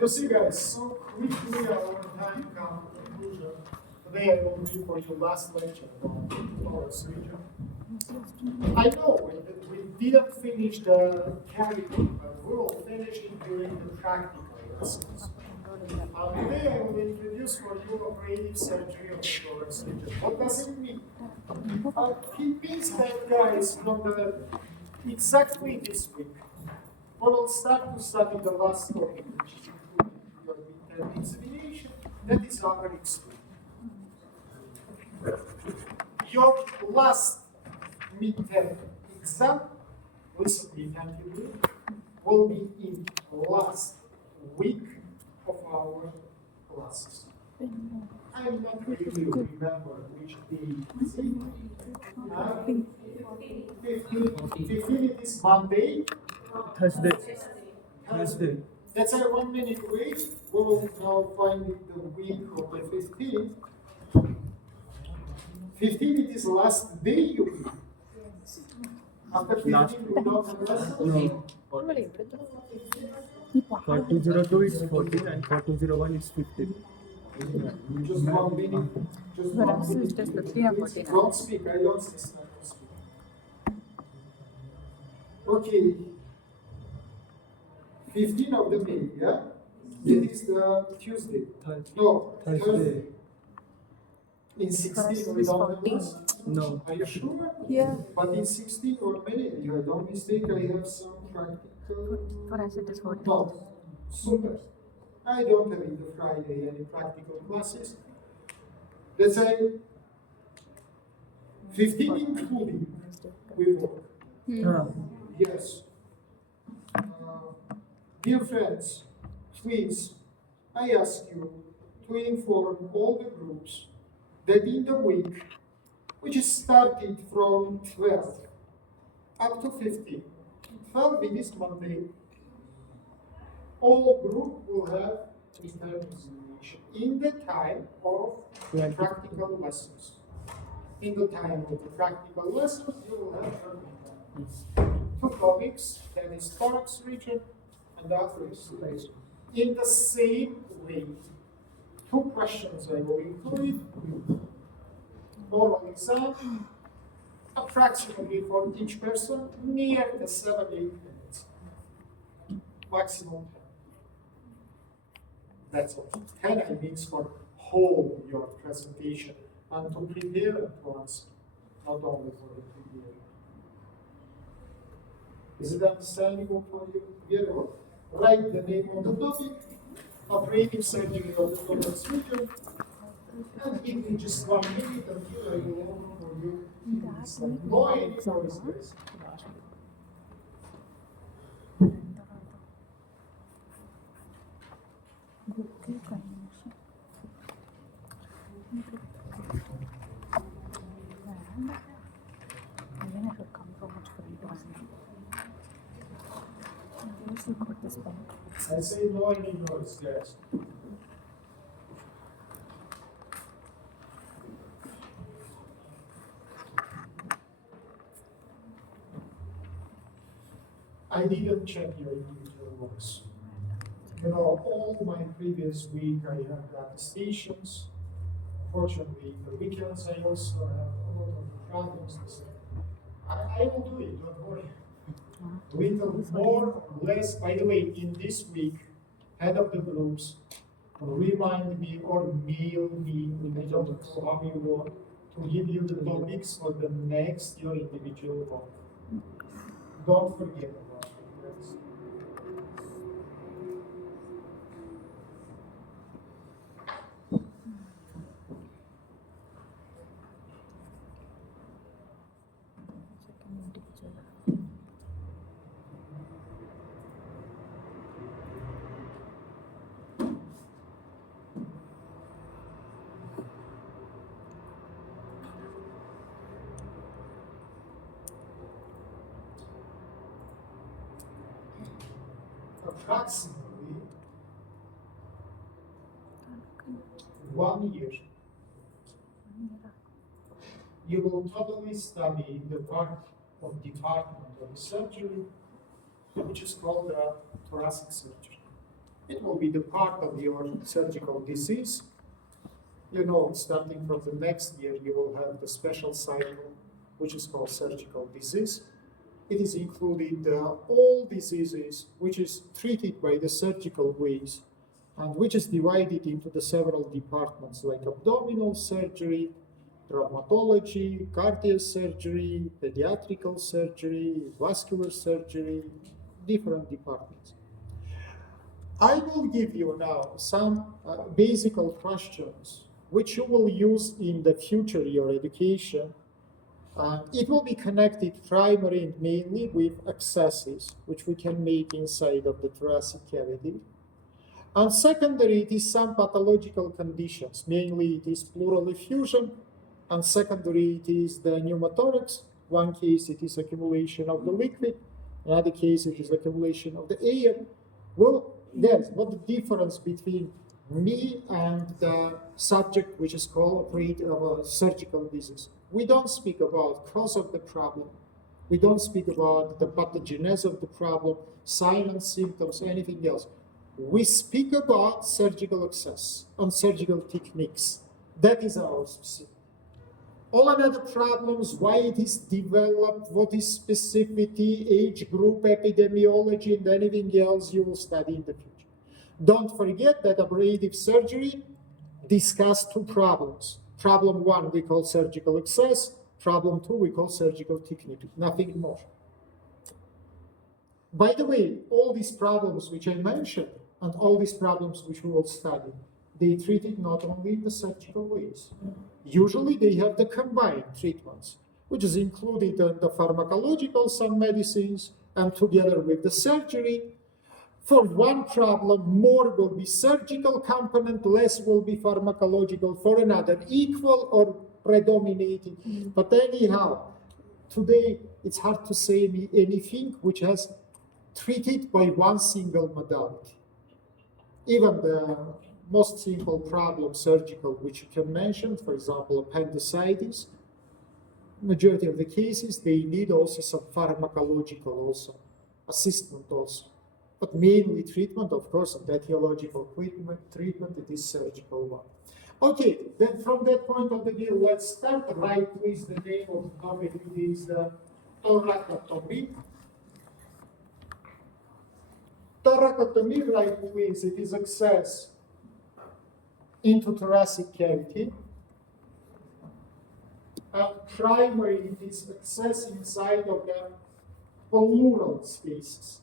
You see, guys, so quickly our time comes to conclusion. Today I will read for you last lecture about the thorax region. I know that we didn't finish the chemical, but we will finish it during the practical lessons. Today I will introduce for you operative surgery of the thorax region. What does it mean? It means that, guys, from the exactly this week, we will start to study the last topic, which is your midterm examination. That is our exam. Your last midterm exam, listen me attentively, will be in last week of our classes. I'm not really remember which day is it. 15 it is Monday. Thursday. That's a 1 minute wait. We will now find the week of the 15th. 15 it is last day you mean. After 15 we don't have lesson? No. For 202 it's 14 and for 201 it's 15. Just 1 minute. Just 1 minute. Please don't speak. I don't speak. Okay. 15 of the May, yeah? It is the Tuesday. No, Thursday. In 16 we don't have lesson? No. Are you sure? Yeah. But in 16 or many, if I don't mistake, I have some practical. For us it is 14. No, super. I don't have in the Friday any practical classes. Let's say 15 including we work. Yes. Dear friends, please, I ask you to inform all the groups that in the week, which is started from 12 up to 15, 12 it is Monday, all group will have midterm examination in the time of practical lessons. In the time of the practical lessons, you will have two topics, that is thorax region and thorax region. In the same way, two questions I will include. Oral exam, approximately for each person, near the 7-8 minutes. Maximum 10. That's all. 10 I means for whole your presentation and to prepare and to answer, not only for the preparing. Is it understandable for you? Very well. Write the name of the topic, operative surgery of the thorax region, and give me just 1 minute until I will open for you. It's like no any progress. I say no any noise, guys. I didn't check your individual works. You know, all my previous week I have got stations. Fortunately, the weekends I also have a lot of problems. I will do it, don't worry. Little more or less, by the way, in this week, head of the groups, remind me or mail me, I don't know how you want, to give you the topics for the next your individual one. Don't forget about it. Approximately 1 year, you will totally study the part of department of surgery, which is called thoracic surgery. It will be the part of your surgical disease. You know, starting from the next year, you will have the special cycle, which is called surgical disease. It is included all diseases which is treated by the surgical ways and which is divided into the several departments like abdominal surgery, traumatology, cardiac surgery, pediatrical surgery, vascular surgery, different departments. I will give you now some basic questions which you will use in the future your education. It will be connected primary and mainly with accesses which we can make inside of the thoracic cavity. And secondary, it is some pathological conditions, mainly it is pleural effusion, and secondary it is the pneumothorax. One case it is accumulation of the liquid, another case it is accumulation of the air. Well, yes, what the difference between me and the subject which is called operative surgical disease? We don't speak about cause of the problem. We don't speak about the pathogenesis of the problem, signs and symptoms, anything else. We speak about surgical access and surgical techniques. That is our specific. All other problems, why it is developed, what is specificity, age group, epidemiology, and anything else you will study in the future. Don't forget that ablative surgery discuss two problems. Problem one we call surgical access. Problem two we call surgical technique. Nothing more. By the way, all these problems which I mentioned and all these problems which we will study, they treat it not only in the surgical ways. Usually they have the combined treatments, which is included in the pharmacological, some medicines, and together with the surgery. For one problem, more will be surgical component, less will be pharmacological. For another, equal or predominating. But anyhow, today it's hard to say anything which has treated by one single modality. Even the most simple problem, surgical, which you can mention, for example, appendicitis, majority of the cases, they need also some pharmacological also, assistance also. But mainly treatment, of course, and etiological treatment, it is surgical one. Okay, then from that point of view, let's start. Right, please, the name of the topic is the thoracotomy. Thoracotomy, right, please, it is access into thoracic cavity. And primary, it is access inside of the pleural spaces.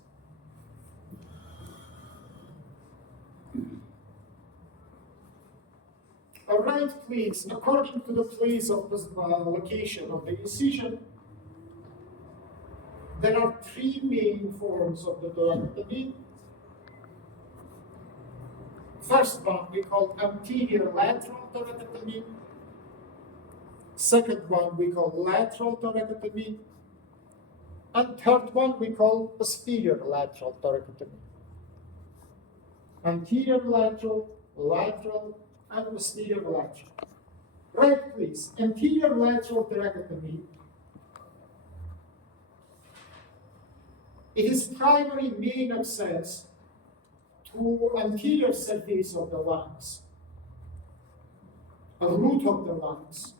All right, please, according to the place of the location of the incision, there are three main forms of the thoracotomy. First one we call anterior lateral thoracotomy. Second one we call lateral thoracotomy. And third one we call posterior lateral thoracotomy. Anterior lateral, lateral, and posterior lateral. Right, please. Anterior lateral thoracotomy. It is primary main access to anterior surface of the lungs, a root of the lungs,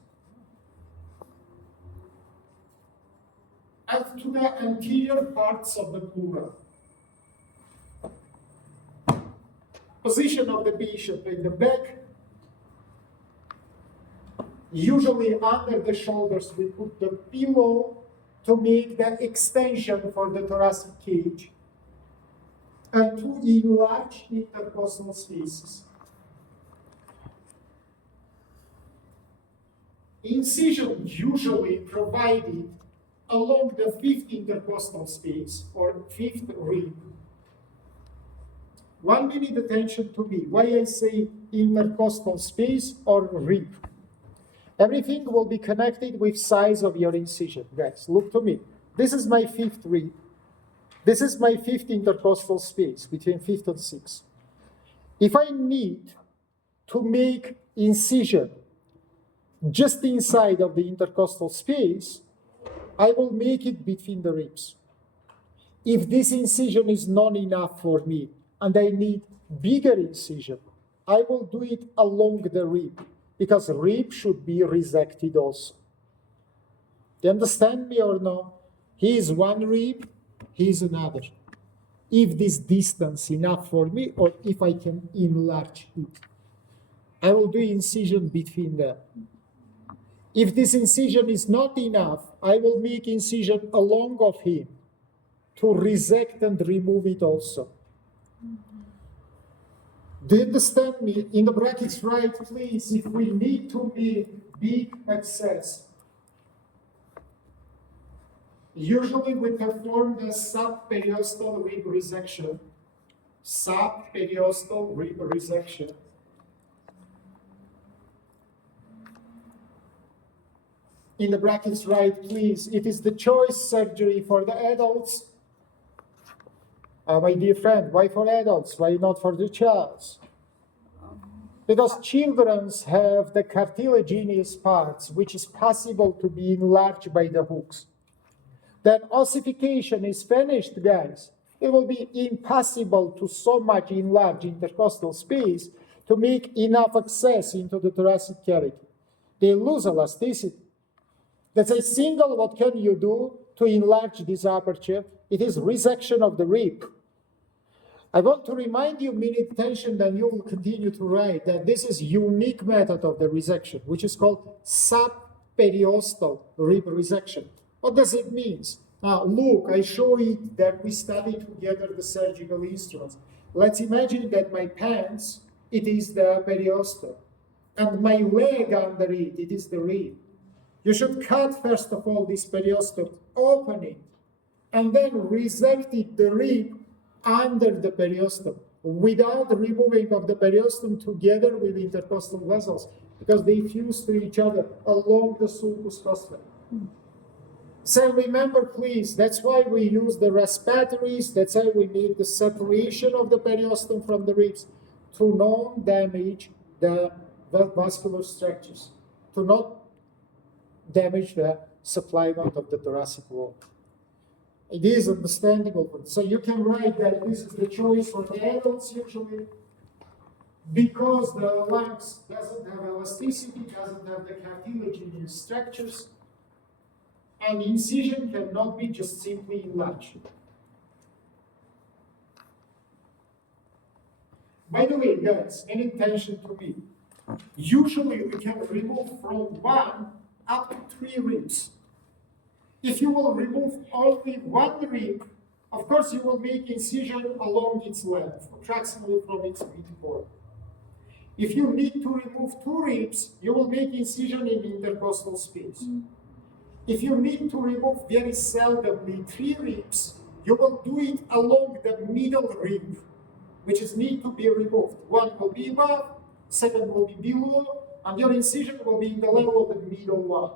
and to the anterior parts of the pleural. Position of the patient in the back. Usually under the shoulders, we put the pillow to make the extension for the thoracic cage and to enlarge intercostal spaces. Incision usually provided along the fifth intercostal space or fifth rib. 1 minute attention to me. Why I say intercostal space or rib? Everything will be connected with size of your incision. Guys, look to me. This is my fifth rib. This is my fifth intercostal space between fifth and sixth. If I need to make incision just inside of the intercostal space, I will make it between the ribs. If this incision is not enough for me and I need bigger incision, I will do it along the rib, because rib should be resected also. Do you understand me or no? Here is one rib, here is another. If this distance enough for me, or if I can enlarge it, I will do incision between them. If this incision is not enough, I will make incision along of him to resect and remove it also. Do you understand me? In the brackets, right, please, if we need to make big excess, usually we perform the subperiosteal rib resection. Subperiosteal rib resection. In the brackets, right, please, it is the choice surgery for the adults. My dear friend, why for adults? Why not for the child? Because children have the cartilaginous parts, which is possible to be enlarged by the hooks. Then ossification is finished, guys. It will be impossible to so much enlarge intercostal space to make enough access into the thoracic cavity. They lose elasticity. Let's say single, what can you do to enlarge this aperture? It is resection of the rib. I want to remind you, minute attention, then you will continue to write, that this is unique method of the resection, which is called subperiosteal rib resection. What does it mean? Now, look, I show it that we study together the surgical instruments. Let's imagine that my pants, it is the periosteal, and my leg under it, it is the rib. You should cut, first of all, this periosteum, open it, and then resect it, the rib, under the periosteum, without removing of the periosteum together with intercostal vessels, because they fuse to each other along the sulcus costae. So remember, please, that's why we use the respiratories, that's why we make the separation of the periosteum from the ribs, to not damage the vascular structures, to not damage the supplement of the thoracic wall. It is understandable. So you can write that this is the choice for the adults usually, because the lungs doesn't have elasticity, doesn't have the cartilaginous structures, and incision cannot be just simply enlarged. By the way, guys, any attention to me. Usually we can remove from 1 up to 3 ribs. If you will remove only 1 rib, of course you will make incision along its length, approximately from its midpoint. If you need to remove 2 ribs, you will make incision in intercostal space. If you need to remove very seldomly 3 ribs, you will do it along the middle rib, which is need to be removed. 1 will be above, 2nd will be below, and your incision will be in the level of the middle one.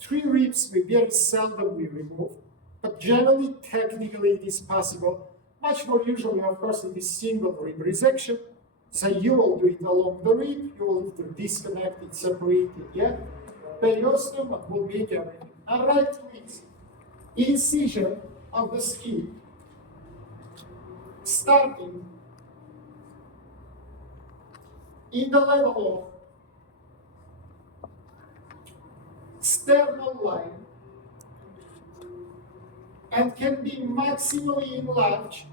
3 ribs will very seldomly removed, but generally, technically, it is possible. Much more usually, of course, it is single rib resection. So you will do it along the rib, you will need to disconnect it, separate it, yeah? Periosteum will make everything. And right, please, incision of the skin, starting in the level of sternal line, and can be maximally enlarged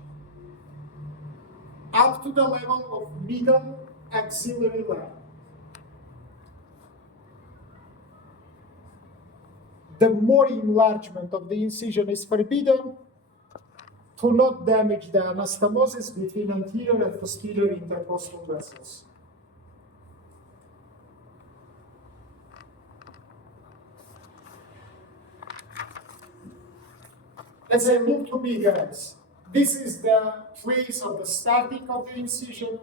up to the level of middle axillary line. The more enlargement of the incision is forbidden to not damage the anastomosis between anterior and posterior intercostal vessels. As I look to me, guys, this is the place of the starting of the incision.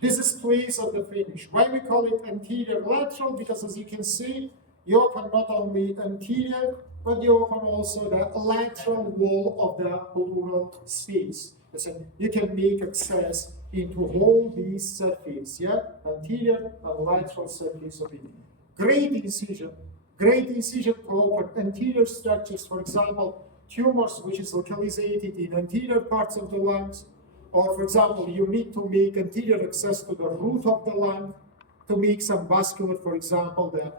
This is place of the finish. Why we call it anterior lateral? Because as you can see, you open not only anterior, but you open also the lateral wall of the pleural space. So you can make access into all these surfaces, yeah? Anterior and lateral surface of it. Great incision to open anterior structures, for example, tumors which is localized in anterior parts of the lungs, Or, for example, you need to make anterior access to the root of the lung to make some vascular, for example, the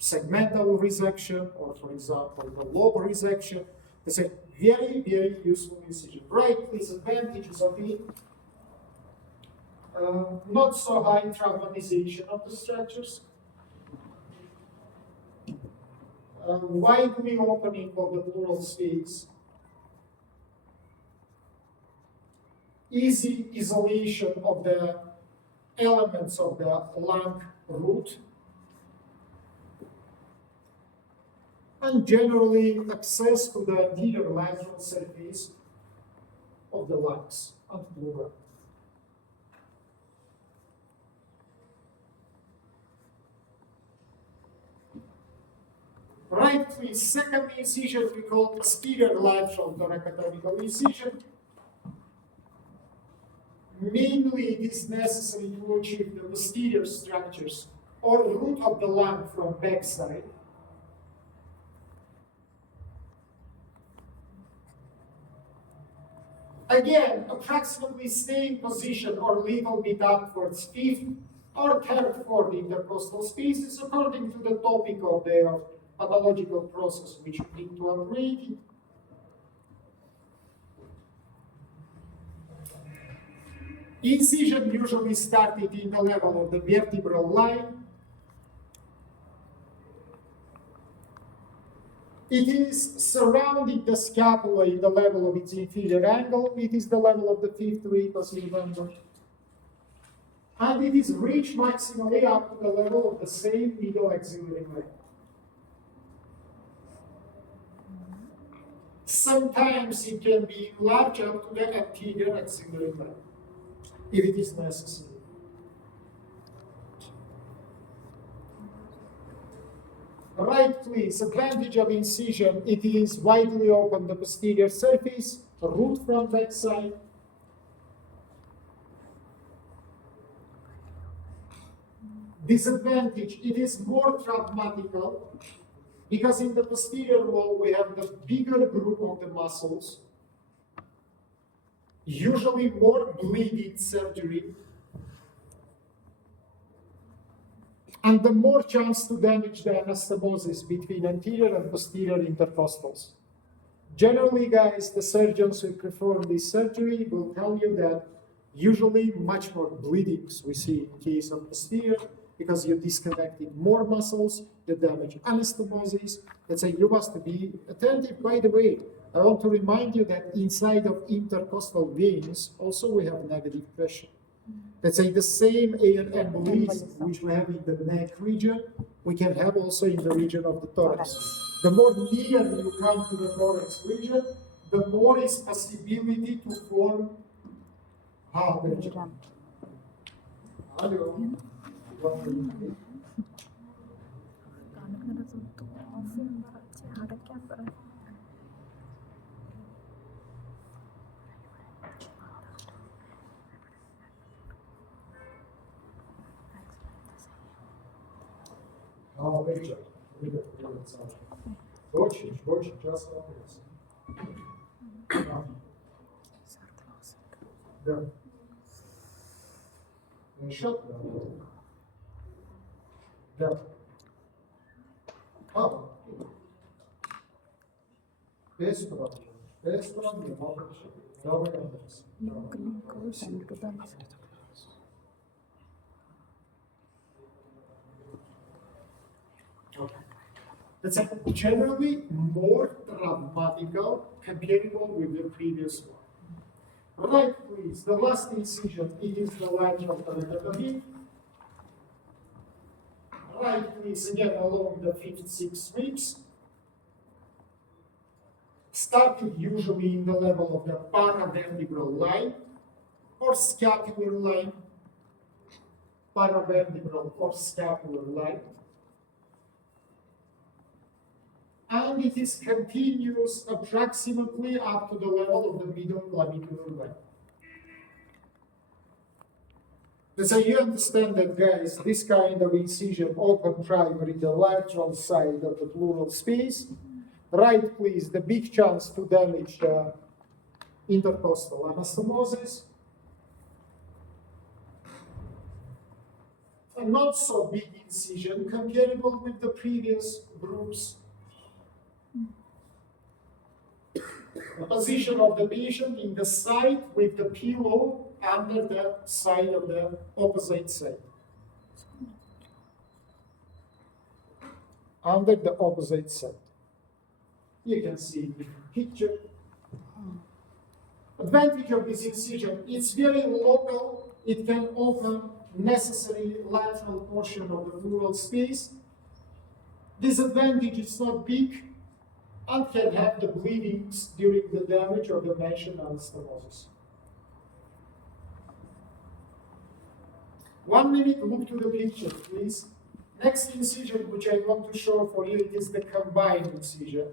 segmental resection, or, for example, the lobe resection. It's a very, very useful incision. Right, these advantages of it. Not so high traumatization of the structures. Widely opening of the pleural space. Easy isolation of the elements of the lung root. And generally access to the anterior lateral surface of the lungs and pleura. Right, please. Second incision we call posterior lateral thoracotomical incision. Mainly it is necessary to achieve the posterior structures or root of the lung from backside. Again, approximately same position or little bit upwards, fifth or third, fourth intercostal spaces according to the topic of their pathological process which you need to operate. Incision usually started in the level of the vertebral line. It is surrounding the scapula in the level of its inferior angle. It is the level of the fifth rib, as you remember. And it is reached maximally up to the level of the same middle axillary line. Sometimes it can be enlarged up to the anterior axillary line, if it is necessary. Right, please. Advantage of incision, it is widely open the posterior surface, root from backside. Disadvantage, it is more traumatical because in the posterior wall we have the bigger group of the muscles, usually more bleeding surgery, and the more chance to damage the anastomosis between anterior and posterior intercostals. Generally, guys, the surgeons who perform this surgery will tell you that usually much more bleedings we see in case of posterior because you're disconnecting more muscles, you damage anastomosis. Let's say you must be attentive. By the way, I want to remind you that inside of intercostal veins also we have negative pressure. Let's say the same embolism which we have in the neck region, we can have also in the region of the thorax. The more near you come to the thorax region, the more is possibility to form Очень часто. Да. Еще? Да. Без проблем. Без проблем. Давай, Андрес. That's generally more traumatical comparable with the previous one. Right, please. The last incision, it is the lateral thoracotomy. Right, please, again along the 5th, 6th ribs. Starting usually in the level of the paravertebral line or scapular line. Paravertebral or scapular line. And it is continuous approximately up to the level of the middle clavicular line. So you understand that, guys, this kind of incision open primary, the lateral side of the pleural space. Right, please, the big chance to damage the intercostal anastomosis. a not so big incision comparable with the previous groups. The position of the patient in the side with the pillow under the side of the opposite side. Under the opposite side. You can see the picture. Advantage of this incision, it's very local. It can open necessary lateral portion of the pleural space. Disadvantage is not big and can have the bleedings during the damage or the mentioned anastomosis. 1 minute, look to the picture, please. Next incision, which I want to show for you, it is the combined incision.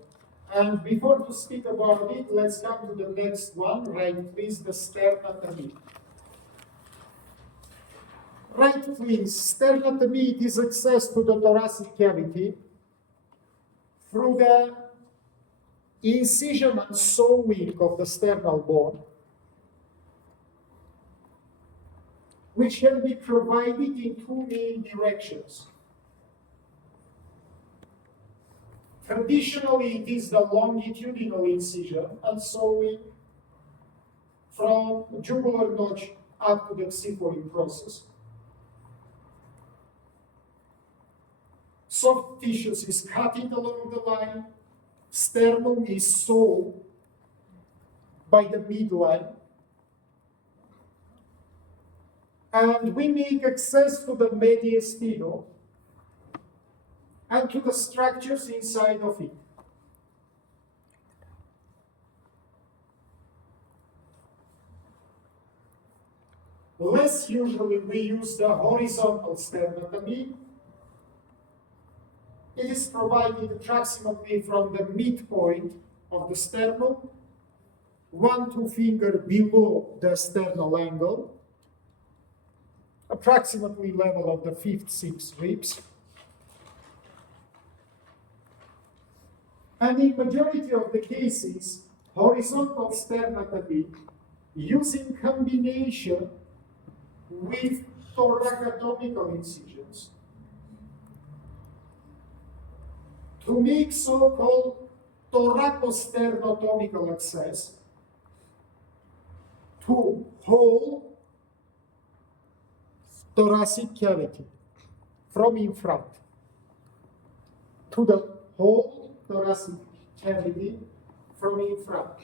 And before to speak about it, let's come to the next one, right, please, the sternotomy. Right, please, sternotomy, it is access to the thoracic cavity through the incision and sewing of the sternal bone, which can be provided in two main directions. Traditionally, it is the longitudinal incision and sewing from jugular notch up to the xiphoid process. Soft tissues is cutting along the line. Sternum is sewn by the midline. And we make access to the mediastinum and to the structures inside of it. Less usually we use the horizontal sternotomy. It is provided approximately from the midpoint of the sternum, 1-2 finger below the sternal angle, approximately level of the 5th, 6th ribs. And in majority of the cases, horizontal sternotomy using combination with thoracotomical incisions to make so-called thoracosternotomical access to whole thoracic cavity from in front to the whole thoracic cavity from in front.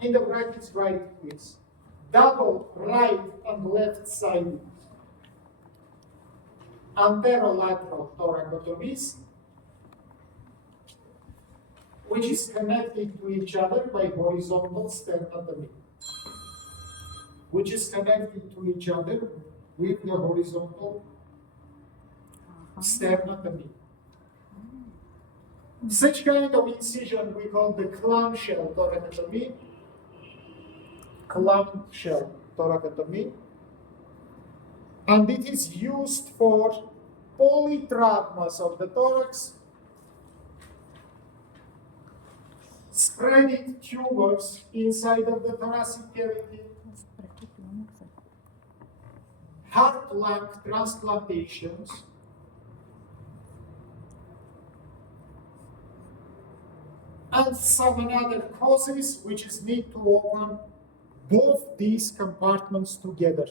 In the brackets, right, please. Double right and left side anterolateral thoracotomies, which is connected to each other by horizontal sternotomy, which is connected to each other with the horizontal sternotomy. Such kind of incision we call the clamshell thoracotomy. Clamshell thoracotomy. And it is used for polytraumas of the thorax, spreading tumors inside of the thoracic cavity, heart-lung transplantations, and some other causes which is need to open both these compartments together.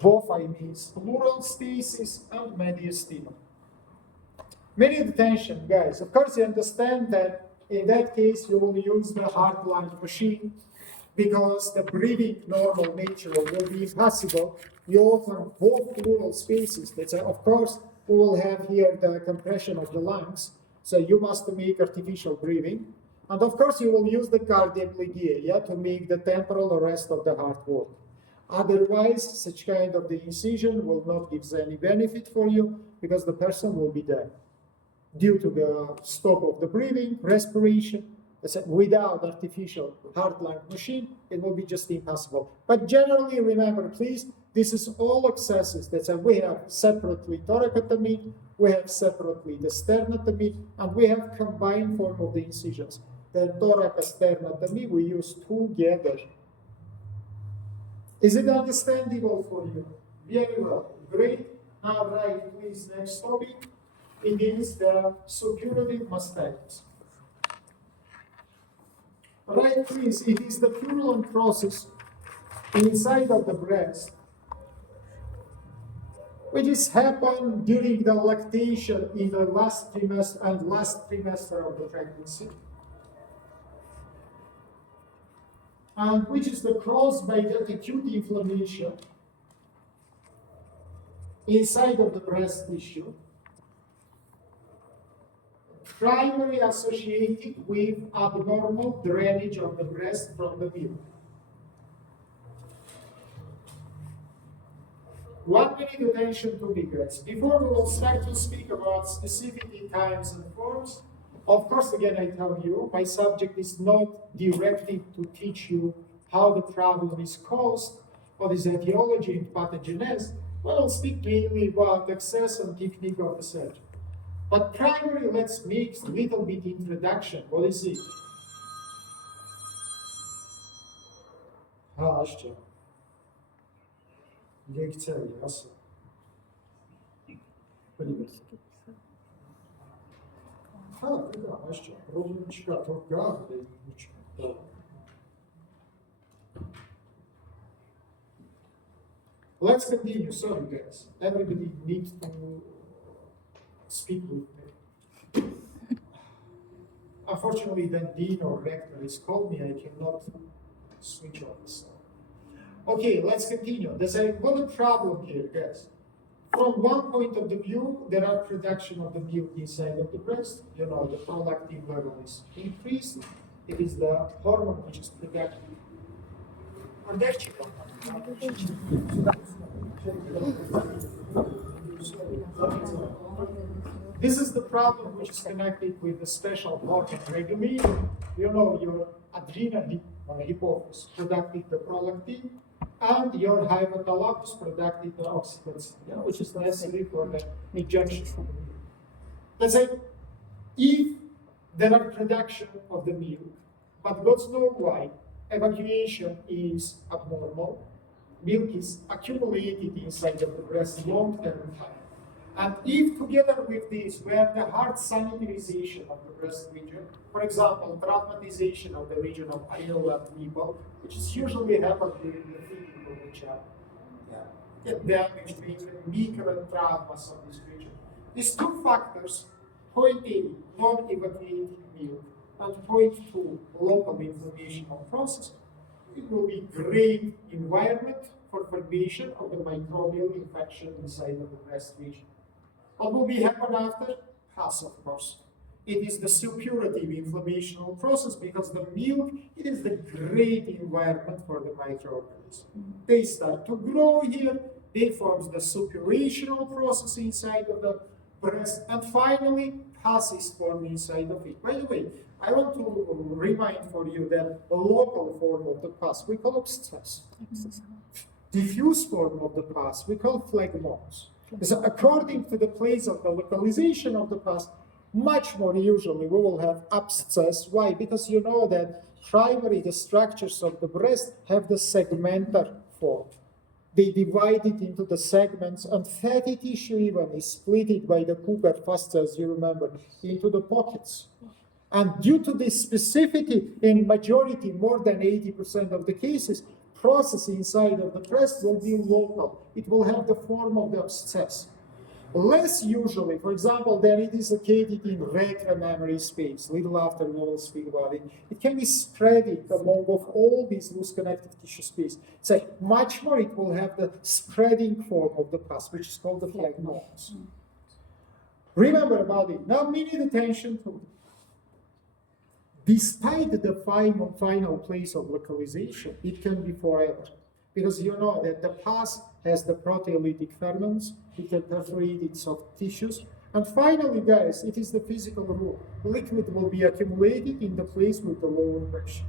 Both, I mean, pleural spaces and mediastinum. Many attention, guys. Of course, you understand that in that case, you will use the heart-lung machine because the breathing normal nature will be impossible. You open both pleural spaces. That's of course, we will have here the compression of the lungs. So you must make artificial breathing. And of course, you will use the cardiac legia to make the temporal arrest of the heart work. Otherwise, such kind of the incision will not give any benefit for you because the person will be dead. Due to the stop of the breathing, respiration, without artificial heart-lung machine, it will be just impossible. But generally, remember, please, this is all accesses. That's why we have separately thoracotomy, we have separately the sternotomy, and we have combined form of the incisions. The thoracosternotomy we use together. Is it understandable for you? Very well. Great. Now write, please, next topic. It is the suppurative mastitis. Right, please, it is the purulent process inside of the breast, which is happen during the lactation in the last trimester of the pregnancy, and which is the caused by the acute inflammation inside of the breast tissue, primarily associated with abnormal drainage of the breast from the milk. 1 minute attention to me, guys. Before we will start to speak about specific times and forms, of course, again, I tell you, my subject is not directed to teach you how the problem is caused, what is etiology and pathogenesis. We will speak mainly about access and technique of the surgery. But primarily, let's make a little bit introduction. What is it? Jeszcze. Lekcja jasna. Да, jeszcze. Rozumniczka, to prawda. Let's continue. Sorry, guys. Everybody needs to speak with me. Unfortunately, then dean or rector has called me. I cannot switch on this. Okay, let's continue. There's one problem here, guys. From one point of the view, there are production of the milk inside of the breast. You know, the prolactin level is increased. It is the hormone which is produced. This is the problem which is connected with the special hormone regulation. You know, your adrenal hypophysis produced the prolactin, and your hypothalamus produced the oxytocin, which is necessary for the injection. Let's say, if there are production of the milk, but God's know why, evacuation is abnormal, milk is accumulated inside of the breast long-term time. And if together with this, we have the hard sanitarization of the breast region, for example, traumatization of the region of areola and nipple, which is usually happens during the feeding of the child, get damage to even micro traumas of this region. These two factors, point A, non-evacuated milk, and point 2, local inflammational process, it will be great environment for formation of the microbial infection inside of the breast region. What will be happen after? Pus, of course. It is the suppurative inflammational process because the milk, it is the great environment for the microorganisms. They start to grow here, they form the suppurational process inside of the breast, and finally, pus is formed inside of it. By the way, I want to remind for you that a local form of the pus, we call abscess. Diffuse form of the pus, we call phlegmons. So according to the place of the localization of the pus, much more usually we will have abscess. Why? Because you know that primarily the structures of the breast have the segmental form. They divide it into the segments, and fatty tissue even is split by the Cooper fascia, as you remember, into the pockets. And due to this specificity, in majority, more than 80% of the cases, process inside of the breast will be local. It will have the form of the abscess. Less usually, for example, then it is located in retromammary space. Little after we will speak about it. It can be spreading among of all these loose connective tissue space. So much more it will have the spreading form of the pus, which is called the phlegmons. Remember about it. Now, minute attention to it. Despite the final place of localization, it can be forever. Because you know that the pus has the proteolytic ferments, it can perforate its soft tissues. And finally, guys, it is the physical rule. Liquid will be accumulated in the place with the lower pressure.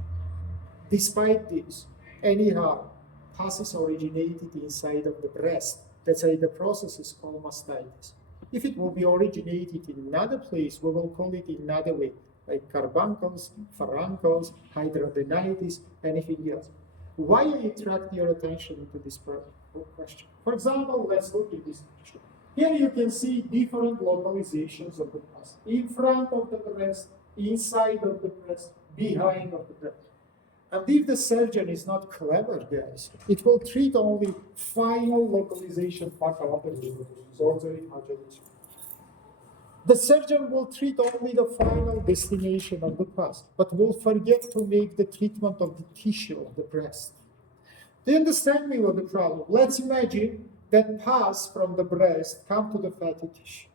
Despite this, anyhow, pus is originated inside of the breast. That's why the process is called mastitis. If it will be originated in another place, we will call it in another way, like carbuncles, furuncles, hidradenitis, anything else. Why I attract your attention to this problem? Good question. For example, let's look at this picture. Here you can see different localizations of the pus. In front of the breast, inside of the breast, behind of the breast. And if the surgeon is not clever, guys, it will treat only final localization the surgeon will treat only the final destination of the pus, but will forget to make the treatment of the tissue of the breast. Do you understand me what the problem? Let's imagine that pus from the breast come to the fatty tissue.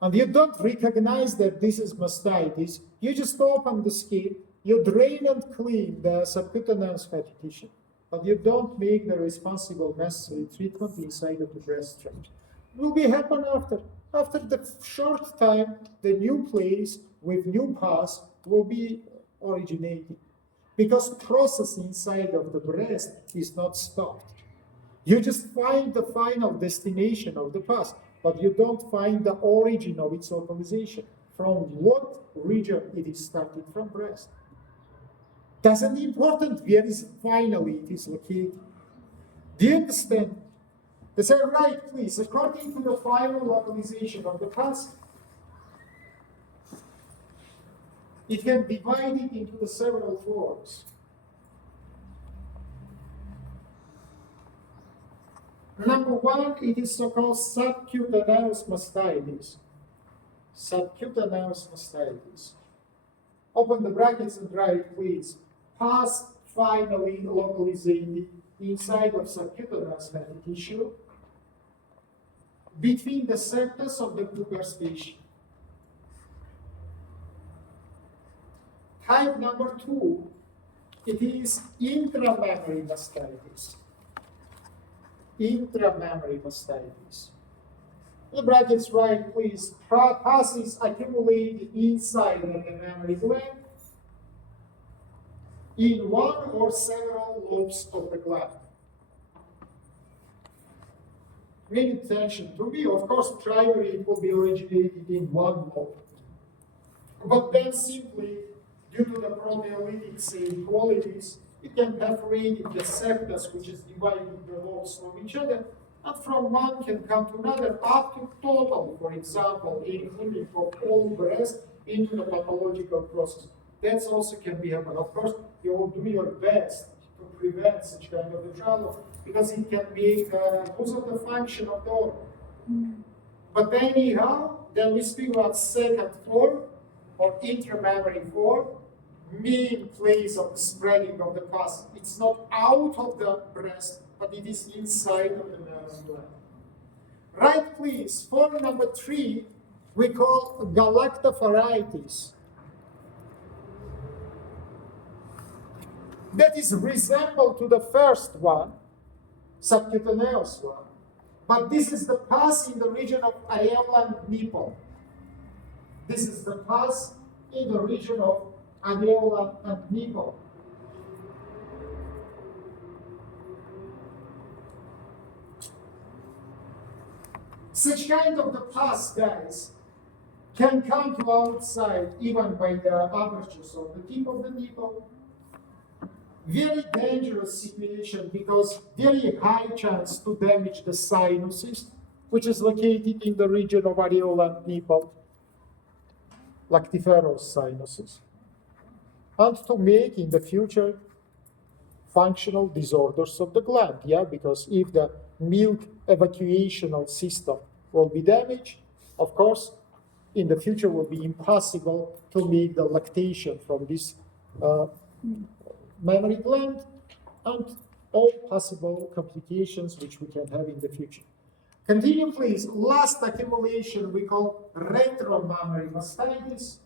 And you don't recognize that this is mastitis. You just open the skin, you drain and clean the subcutaneous fatty tissue, but you don't make the responsible necessary treatment inside of the breast structure. It will be happen after. After the short time, the new place with new pus will be originating. Because process inside of the breast is not stopped. You just find the final destination of the pus, but you don't find the origin of its localization. From what region it is started from breast. Doesn't important where is finally it is located. Do you understand? They say, right, please, according to the final localization of the pus, it can be divided into the several forms. Number one, it is so-called subcutaneous mastitis. Subcutaneous mastitis. Open the brackets and write, please. Pus finally localized inside of subcutaneous fatty tissue between the surface of the Kruger species. Type number two, it is intramammary mastitis. Intramammary mastitis. The brackets right, please. Pus is accumulated inside of the mammary gland in one or several lobes of the gland. Pay attention to me. Of course, primary it will be originated in one lobe. But then simply, due to the proteolytic same qualities, it can perforate in the septus, which is dividing the lobes from each other, and from one can come to another, up to total, for example, including for all breast into the pathological process. That also can be happen. Of course, you will do your best to prevent such kind of a trouble, because it can be lose of the function of the organ. But anyhow, then we speak about second form or intramammary form, main place of the spreading of the pus. It's not out of the breast, but it is inside of the mammary gland. Right, please. Form number three, we call galactophoritis. That is resembled to the first one, subcutaneous one, but this is the pus in the region of areola and nipple. This is the pus in the region of areola and nipple. Such kind of the pus, guys, can come to outside even by the apertures of the tip of the nipple. Very dangerous situation because very high chance to damage the sinuses, which is located in the region of areola and nipple, lactiferous sinuses, and to make in the future functional disorders of the gland, because if the milk evacuational system will be damaged, of course, in the future will be impossible to make the lactation from this mammary gland and all possible complications which we can have in the future. Continue, please. Last accumulation we call retromammary mastitis.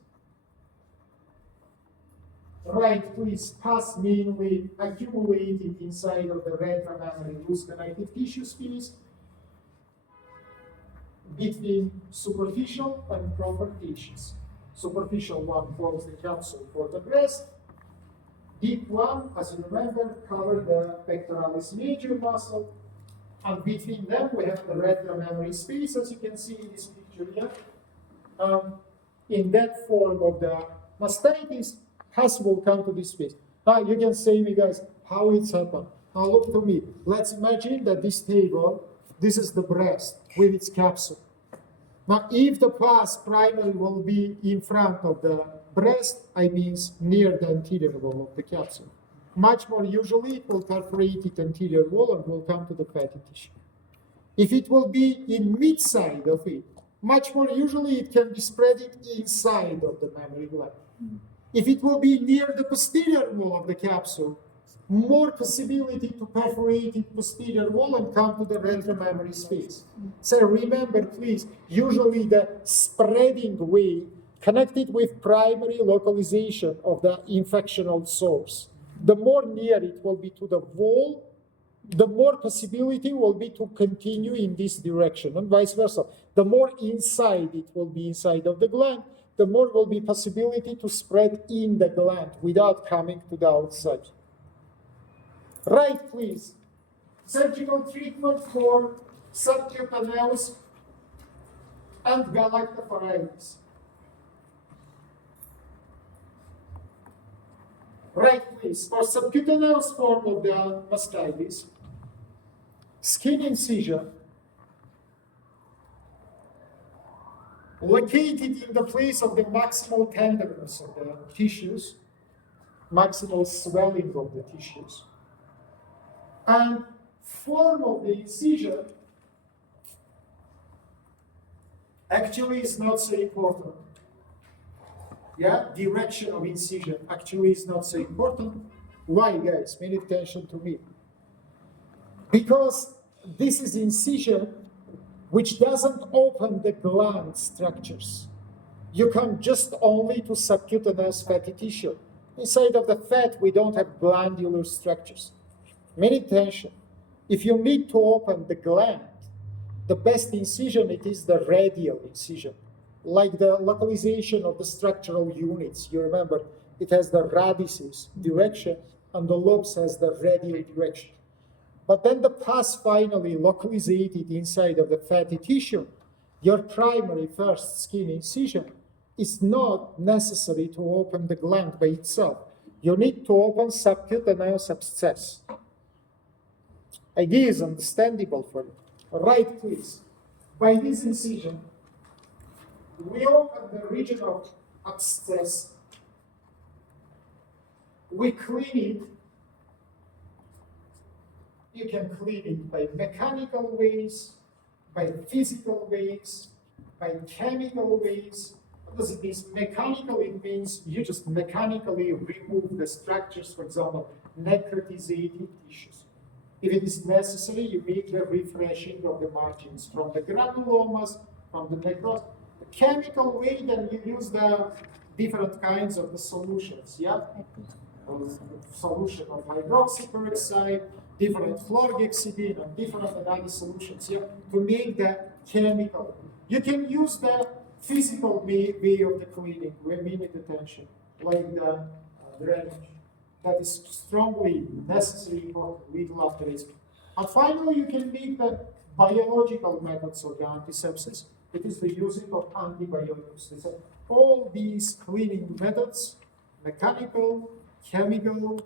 Right, please. Pus mainly accumulated inside of the retromammary loose connective tissue space between superficial and proper tissues. Superficial one forms the capsule for the breast. Deep one, as you remember, covered the pectoralis major muscle, and between them we have the retromammary space, as you can see in this picture here. In that form of the mastitis, pus will come to this space. Now you can say me, guys, how it's happened. Now look to me. Let's imagine that this table, this is the breast with its capsule. Now, if the pars primary will be in front of the breast, I means near the anterior wall of the capsule. Much more usually, it will perforate its anterior wall and will come to the fatty tissue. If it will be in mid-side of it, much more usually it can be spread inside of the mammary gland. If it will be near the posterior wall of the capsule, more possibility to perforate the posterior wall and come to the retromammary space. So remember, please, usually the spreading way connected with primary localization of the infectional source. The more near it will be to the wall, the more possibility will be to continue in this direction, and vice versa. The more inside it will be inside of the gland, the more will be possibility to spread in the gland without coming to the outside. Right, please. Surgical treatment for subcutaneous and galactophoritis. Right, please. For subcutaneous form of the mastitis, skin incision located in the place of the maximal tenderness of the tissues, maximal swelling of the tissues, and form of the incision actually is not so important. Yeah, direction of incision actually is not so important. Why, guys? Pay attention to me. Because this is incision which doesn't open the gland structures. You come just only to subcutaneous fatty tissue. Inside of the fat, we don't have glandular structures. Pay attention. If you need to open the gland, the best incision, it is the radial incision. Like the localization of the structural units. You remember, it has the radices direction, and the lobes has the radial direction. But then the pus finally localized inside of the fatty tissue. Your primary first skin incision is not necessary to open the gland by itself. You need to open subcutaneous abscess. Idea is understandable for you. Right, please. By this incision, we open the region of abscess. We clean it. You can clean it by mechanical ways, by physical ways, by chemical ways. What does it mean? Mechanical, it means you just mechanically remove the structures, for example, necrotizated tissues. If it is necessary, you make the refreshing of the margins from the granulomas, from the necros. The chemical way, then you use the different kinds of the solutions, yeah? Solution of hydroxyperoxide, different chlorhexidine, and different other solutions, yeah? To make the chemical. You can use the physical way of the cleaning, where we need attention, like the drainage. That is strongly necessary for lethal afterism. And finally, you can make the biological methods of the antisepsis. It is the using of antibiotics. All these cleaning methods, mechanical, chemical,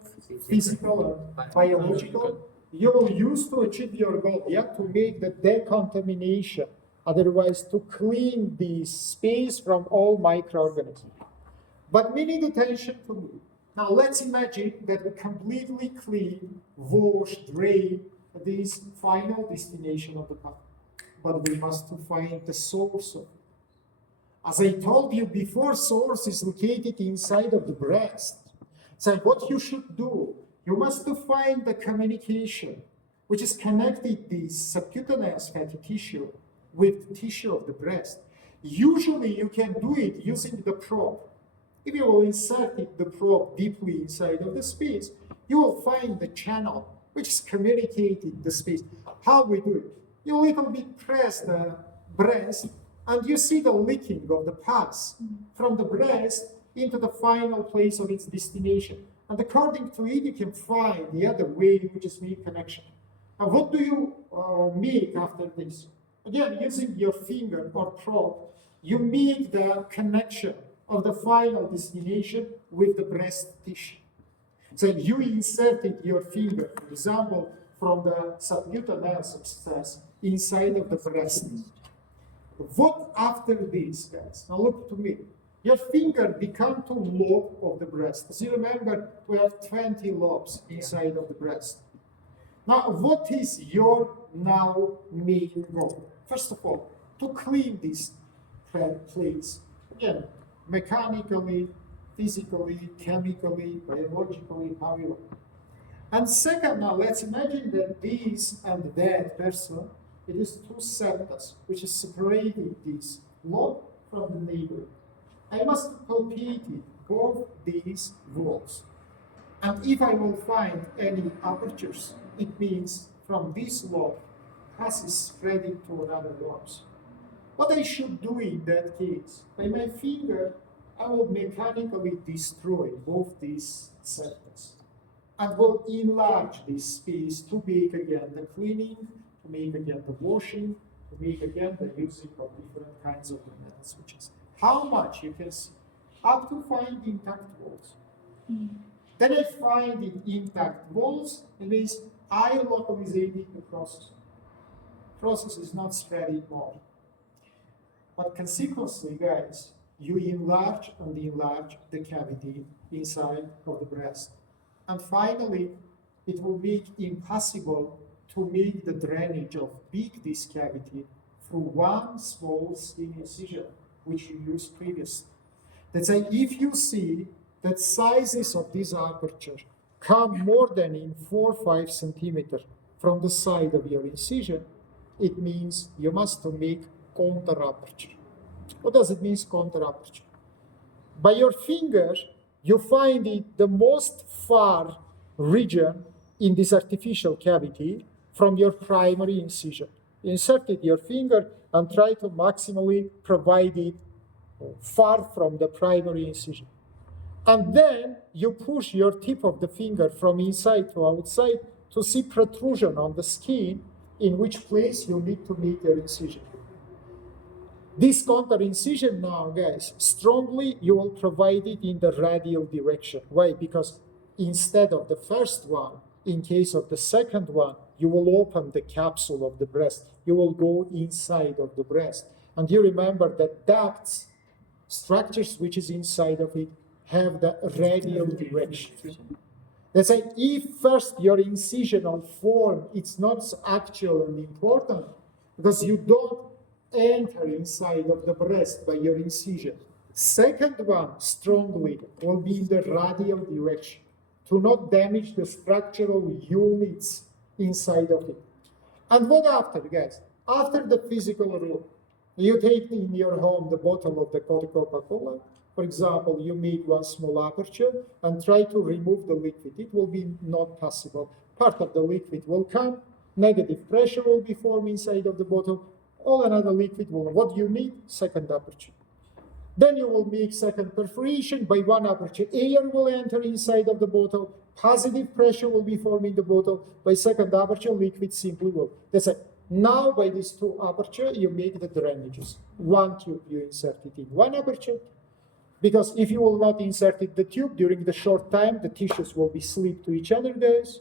physical, and biological, you will use to achieve your goal, yeah, to make the decontamination, otherwise to clean the space from all microorganisms. But we need attention to me. Now let's imagine that we completely clean, wash, drain this final destination of the pus. But we must find the source of it. As I told you before, source is located inside of the breast. So what you should do, you must find the communication which is connected this subcutaneous fatty tissue with the tissue of the breast. Usually you can do it using the probe. If you will insert the probe deeply inside of the space, you will find the channel which is communicating the space. How we do it? You little bit press the breast and you see the leaking of the pus from the breast into the final place of its destination. And according to it, you can find the other way which is make connection. Now, what do you make after this? Again, using your finger or probe, you make the connection of the final destination with the breast tissue. So you inserted your finger, for example, from the subcutaneous substance inside of the breast. What after this, guys? Now look to me. Your finger become to lobe of the breast. As you remember, we have 20 lobes inside of the breast. Now, what is your now main goal? First of all, to clean this place. Again, mechanically, physically, chemically, biologically, how you want. And second, now let's imagine that this and that person, it is two septas, which is separating this lobe from the neighbor. I must palpate both these walls. And if I will find any apertures, it means from this lobe, pus is spreading to another lobes. What I should do in that case, by my finger, I will mechanically destroy both these septas and will enlarge this space to make again the cleaning, to make again the washing, to make again the using of different kinds of metal switches. How much you can see? Up to find intact walls. Then I find it intact walls, it means I localizated the process. Process is not spreading more. But consequently, guys, you enlarge and enlarge the cavity inside of the breast. And finally, it will make impossible to make the drainage of this cavity through one small skin incision, which you used previously. That's why if you see that sizes of this aperture come more than in 4 or 5 centimeters from the side of your incision, it means you must make counter aperture. What does it mean, counter aperture? By your finger, you find it the most far region in this artificial cavity from your primary incision. You inserted your finger and try to maximally provide it far from the primary incision. And then you push your tip of the finger from inside to outside to see protrusion on the skin in which place you need to make your incision. This counter incision now, guys, strongly you will provide it in the radial direction. Why? Because instead of the first one, in case of the second one, you will open the capsule of the breast. You will go inside of the breast. And you remember that ducts, structures which is inside of it, have the radial direction. Let's say if first your incisional form, it's not actual and important because you don't enter inside of the breast by your incision. Second one, strongly, will be in the radial direction to not damage the structural units inside of it. And what after, guys? After the physical rule, you take in your home the bottle of the Coca-Cola. For example, you make one small aperture and try to remove the liquid. It will be not possible. Part of the liquid will come, negative pressure will be formed inside of the bottle, all another liquid will. What you need? Second aperture. Then you will make second perforation by one aperture. Air will enter inside of the bottle. Positive pressure will be formed in the bottle. By second aperture, liquid simply will. That's it. Now, by these two apertures, you make the drainages. One tube you insert it in one aperture, because if you will not insert it the tube during the short time, the tissues will be slipped to each other, guys,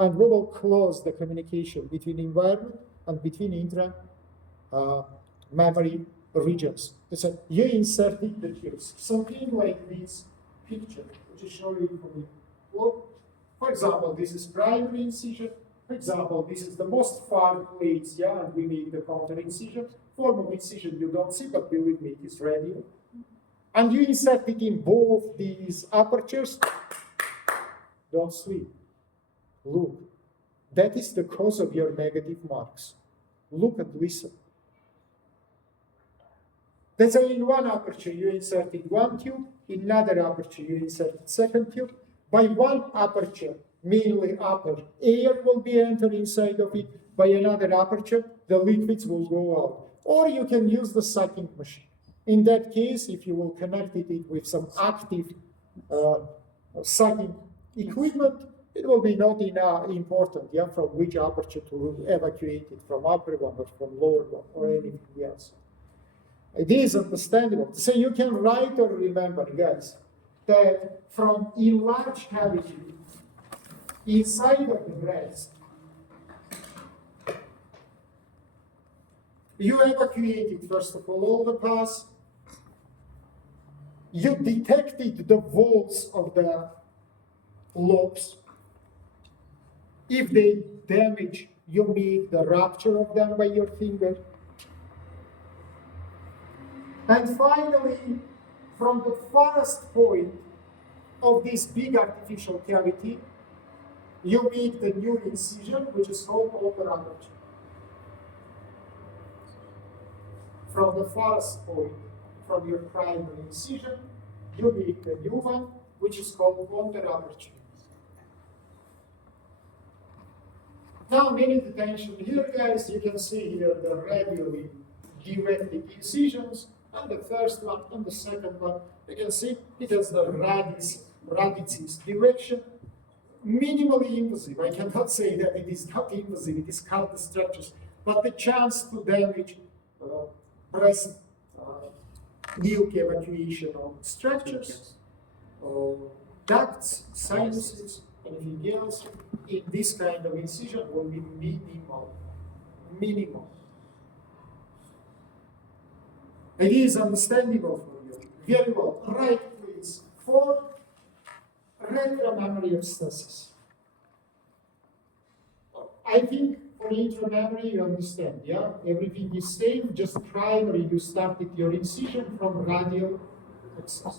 and we will close the communication between environment and between intra-mammary regions. So you inserted the tubes, something like this picture, which is showing for you. Well, for example, this is primary incision. For example, this is the most far place, yeah, and we make the counter incision. Form of incision you don't see, but believe me, it is radial. And you insert it in both these apertures. Don't sleep. Look. That is the cause of your negative marks. Look and listen. Let's say in one aperture you inserted one tube, in another aperture you inserted second tube. By one aperture, mainly upper, air will be entered inside of it. By another aperture, the liquids will go out. Or you can use the sucking machine. In that case, if you will connect it with some active sucking equipment, it will be not important, yeah, from which aperture to evacuate it, from upper one or from lower one or anything else. It is understandable. So you can write or remember, guys. that from enlarged cavity inside of the breast, you evacuated, first of all the pus. You detected the walls of the lobes. If they damage, you make the rupture of them by your finger. And finally, from the farthest point of this big artificial cavity, you make the new incision, which is called on the rupture. From the farthest point, from your primary incision, you make the new one, which is called on the rupture. Now, minute attention here, guys. You can see here the radially directed incisions, and the first one and the second one. You can see it has the radicis direction. Minimally invasive. I cannot say that it is not invasive, it is cut the structures, but the chance to damage breast milk evacuation of structures, ducts, sinuses, anything else, in this kind of incision will be minimal. Minimal. It is understandable for you. Very well. Right, please. For retromammary abscesses. I think for intramammary you understand, yeah? Everything is same, just primary you started your incision from radial abscess.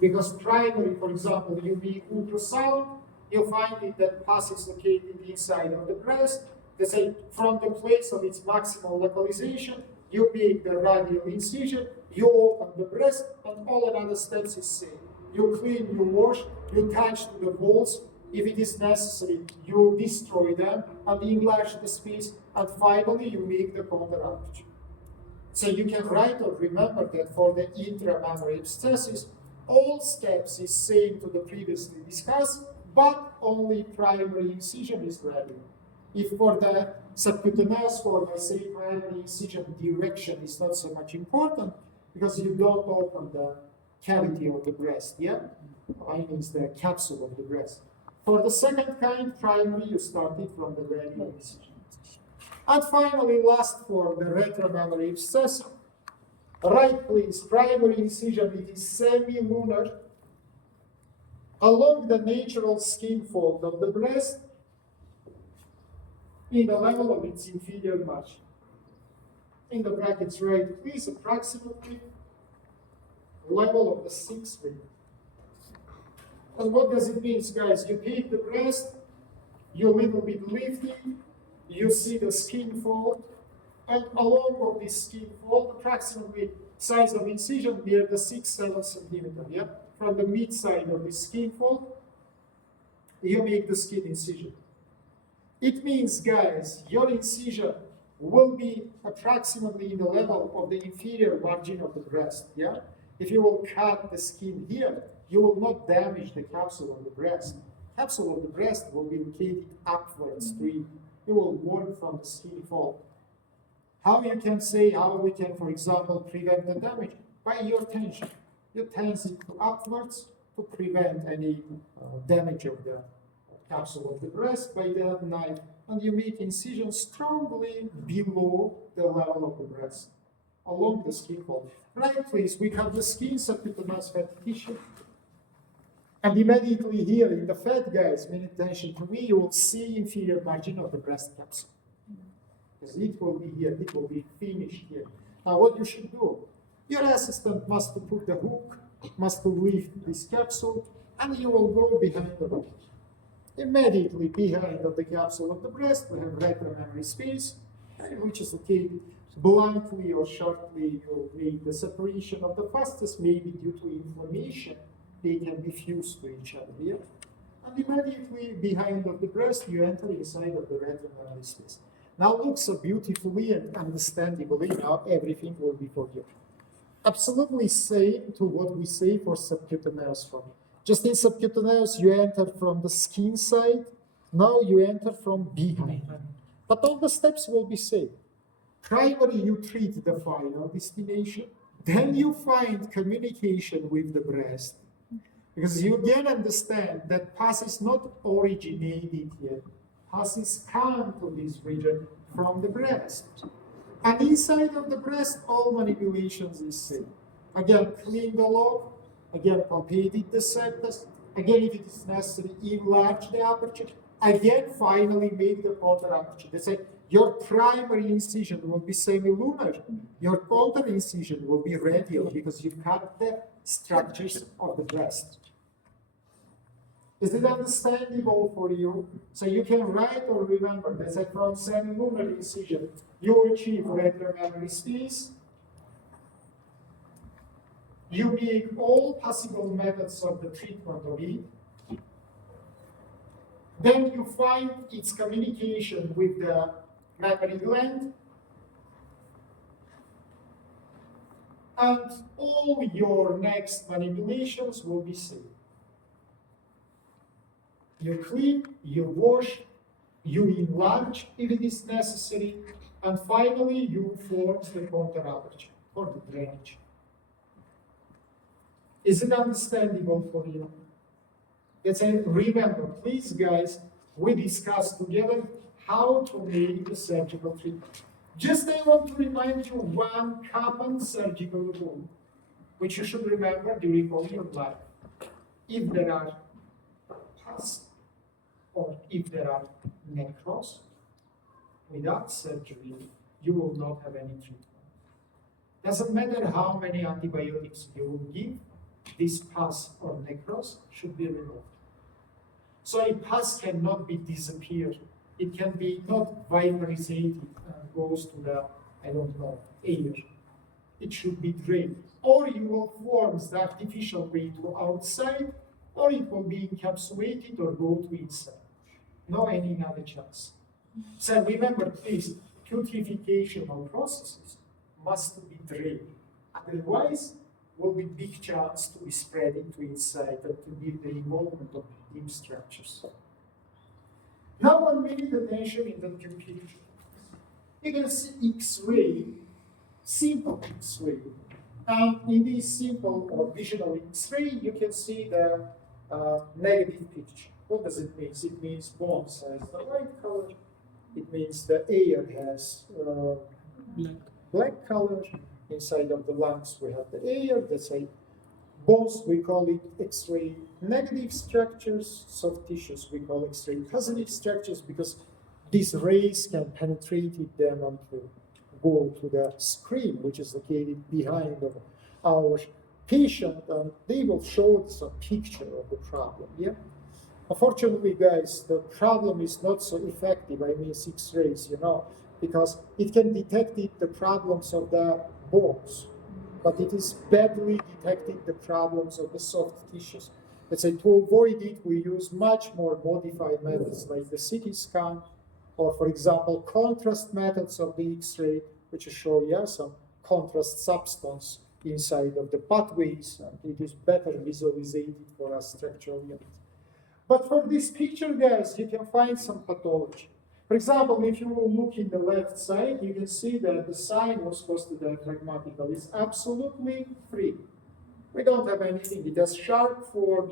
Because primary, for example, you make ultrasound, you find it that pus is located inside of the breast. They say from the place of its maximal localization, you make the radial incision, you open the breast, and all another steps is same. You clean, you wash, you touch to the walls. If it is necessary, you destroy them and enlarge the space, and finally you make the counterrupture. So you can write or remember that for the intramammary abscesses, all steps is same to the previously discussed, but only primary incision is radial. If for the subcutaneous form, I say primary incision direction is not so much important because you don't open the cavity of the breast, yeah? I mean the capsule of the breast. For the second kind, primary, you started from the radial incision. And finally, last form, the retromammary abscess. Right, please, primary incision, it is semi-lunar along the natural skin fold of the breast in the level of its inferior margin. In the brackets, right, please, approximately level of the 6th rib. And what does it mean, guys? You take the breast, you a little bit lift it, you see the skin fold, and along of this skin fold, approximately size of incision near the 6-7 centimeter, yeah? From the mid side of the skin fold, you make the skin incision. It means, guys, your incision will be approximately in the level of the inferior margin of the breast, yeah? If you will cut the skin here, you will not damage the capsule of the breast. Capsule of the breast will be located upwards to it. You will work from the skin fold. How you can say, how we can, for example, prevent the damage? By your tension. You tense it upwards to prevent any damage of the capsule of the breast by that knife, and you make incision strongly below the level of the breast, along the skin fold. Right, please, we have the skin subcutaneous fatty tissue. And immediately here in the fat, guys, pay attention to me, you will see inferior margin of the breast capsule. Because it will be here, it will be finished here. Now what you should do, your assistant must put the hook, must lift this capsule, and you will go behind the hook. Immediately behind of the capsule of the breast, we have retromammary space, which is located bluntly or shortly. You make the separation of the fasces, maybe due to inflammation. They can be fused to each other here. And immediately behind of the breast, you enter inside of the retromammary space. Now look so beautifully and understandably, now everything will be for you. Absolutely same to what we say for subcutaneous form. Just in subcutaneous, you enter from the skin side, now you enter from behind. But all the steps will be same. Primary, you treat the final destination, then you find communication with the breast. Because you again understand that pus is not originated yet. Pus is come to this region from the breast. And inside of the breast, all manipulations is same. Again, clean the lobe, again, palpate the septus, again, if it is necessary, enlarge the aperture, again, finally make the counter aperture. That's it. Your primary incision will be semilunar. Your counter incision will be radial because you cut the structures of the breast. Is it understandable for you? So you can write or remember that from semilunar incision, you achieve retromemory space. You make all possible methods of the treatment of it. Then you find its communication with the mammary gland. And all your next manipulations will be same. You clean, you wash, you enlarge if it is necessary, and finally you force the counter aperture for the drainage. Is it understandable for you? Let's say, remember, please guys, we discussed together how to make the surgical treatment. Just I want to remind you one common surgical rule, which you should remember during all your life. If there are pus or if there are necros, without surgery, you will not have any treatment. Doesn't matter how many antibiotics you will give, this pus or necros should be removed. So a pus cannot be disappeared. It can be not vaporizated and goes to the, I don't know, air. It should be drained. Or you will form the artificial way to outside, or it will be encapsulated or go to inside. No any other chance. So remember, please, putrefacial processes must be drained. Otherwise, will be big chance to be spread into inside and to give the involvement of deep structures. Now 1 minute attention in the two pictures. You can see X-ray, simple X-ray. And in this simple or visual X-ray, you can see the negative picture. What does it mean? It means bones has the white color. It means the air has black color. Inside of the lungs, we have the air. That's a bones, we call it X-ray negative structures. Soft tissues, we call X-ray positive structures because these rays can penetrate them and go to the screen, which is located behind of our patient, and they will show us a picture of the problem. Yeah. Unfortunately, guys, the problem is not so effective. I mean, X-rays, because it can detect the problems of the bones, but it is badly detecting the problems of the soft tissues. Let's say to avoid it, we use much more modified methods like the CT scan, or for example, contrast methods of the X-ray, which show some contrast substance inside of the pathways, and it is better visualized for us structural units. But for this picture, guys, you can find some pathology. For example, if you will look in the left side, you can see that the sinus postdiaphragmatical is absolutely free. We don't have anything. It has sharp form,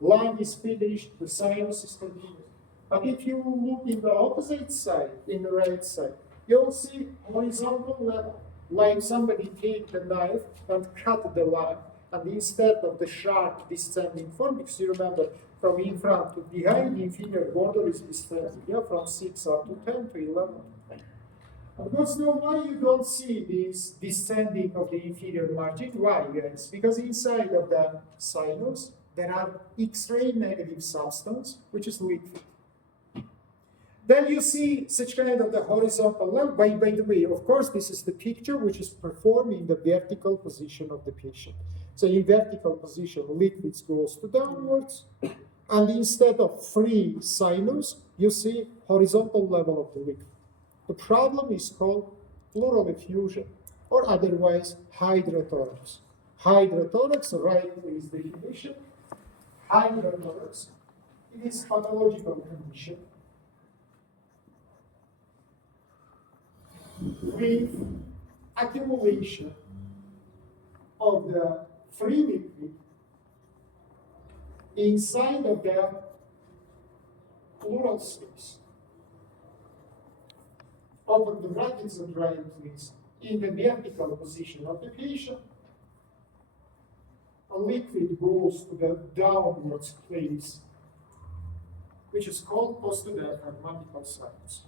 lung is finished, the sinus is continuous. But if you look in the opposite side, in the right side, you'll see horizontal level, like somebody take the knife and cut the lung, and instead of the sharp descending form, because you remember, from in front to behind, the inferior border is descending, from 6 up to 10 to 11. Of course, now why you don't see this descending of the inferior margin? Why, guys? Because inside of the sinus, there are X-ray negative substance, which is liquid. Then you see such kind of the horizontal level. By the way, of course, this is the picture which is performed in the vertical position of the patient. So in vertical position, liquids goes to downwards, and instead of free sinus, you see horizontal level of the liquid. The problem is called pleural effusion, or otherwise hydrothorax. Hydrothorax, right is the definition. Hydrothorax, it is pathological condition with accumulation of the free liquid inside of the pleural space. Open the brackets and write please. In the vertical position of the patient, a liquid goes to the downwards place, which is called post-diaphragmatical sinus.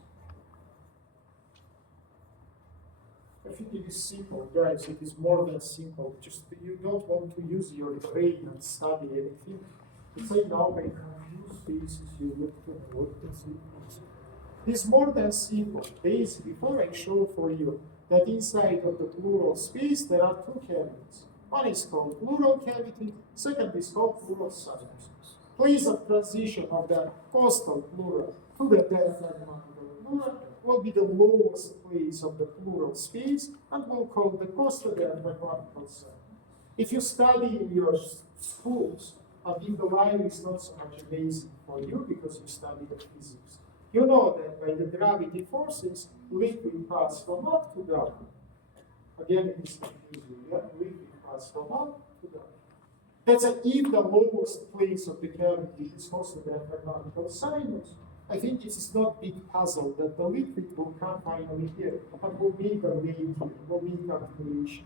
I think it is simple, guys. It is more than simple. Just you don't want to use your brain and study anything. It's like now may confuse faces you look to what is it. It's more than simple. Basically, before I show for you that inside of the pleural space there are two cavities. One is called pleural cavity, second is called pleural sinus. Place of transition of the costal pleura to the diaphragmatical pleura will be the lowest place of the pleural space and we'll call the costal diaphragmatical sinus. If you study in your schools, and in the line is not so much amazing for you because you study the physics. You know that by the gravity forces, liquid passes from up to down. Again, it is confusing. Yeah? Liquid passes from up to down. That's if the lowest place of the cavity is also the diaphragmatical sinus. I think this is not big puzzle that the liquid will come finally here and will make a lake here, will make accumulation.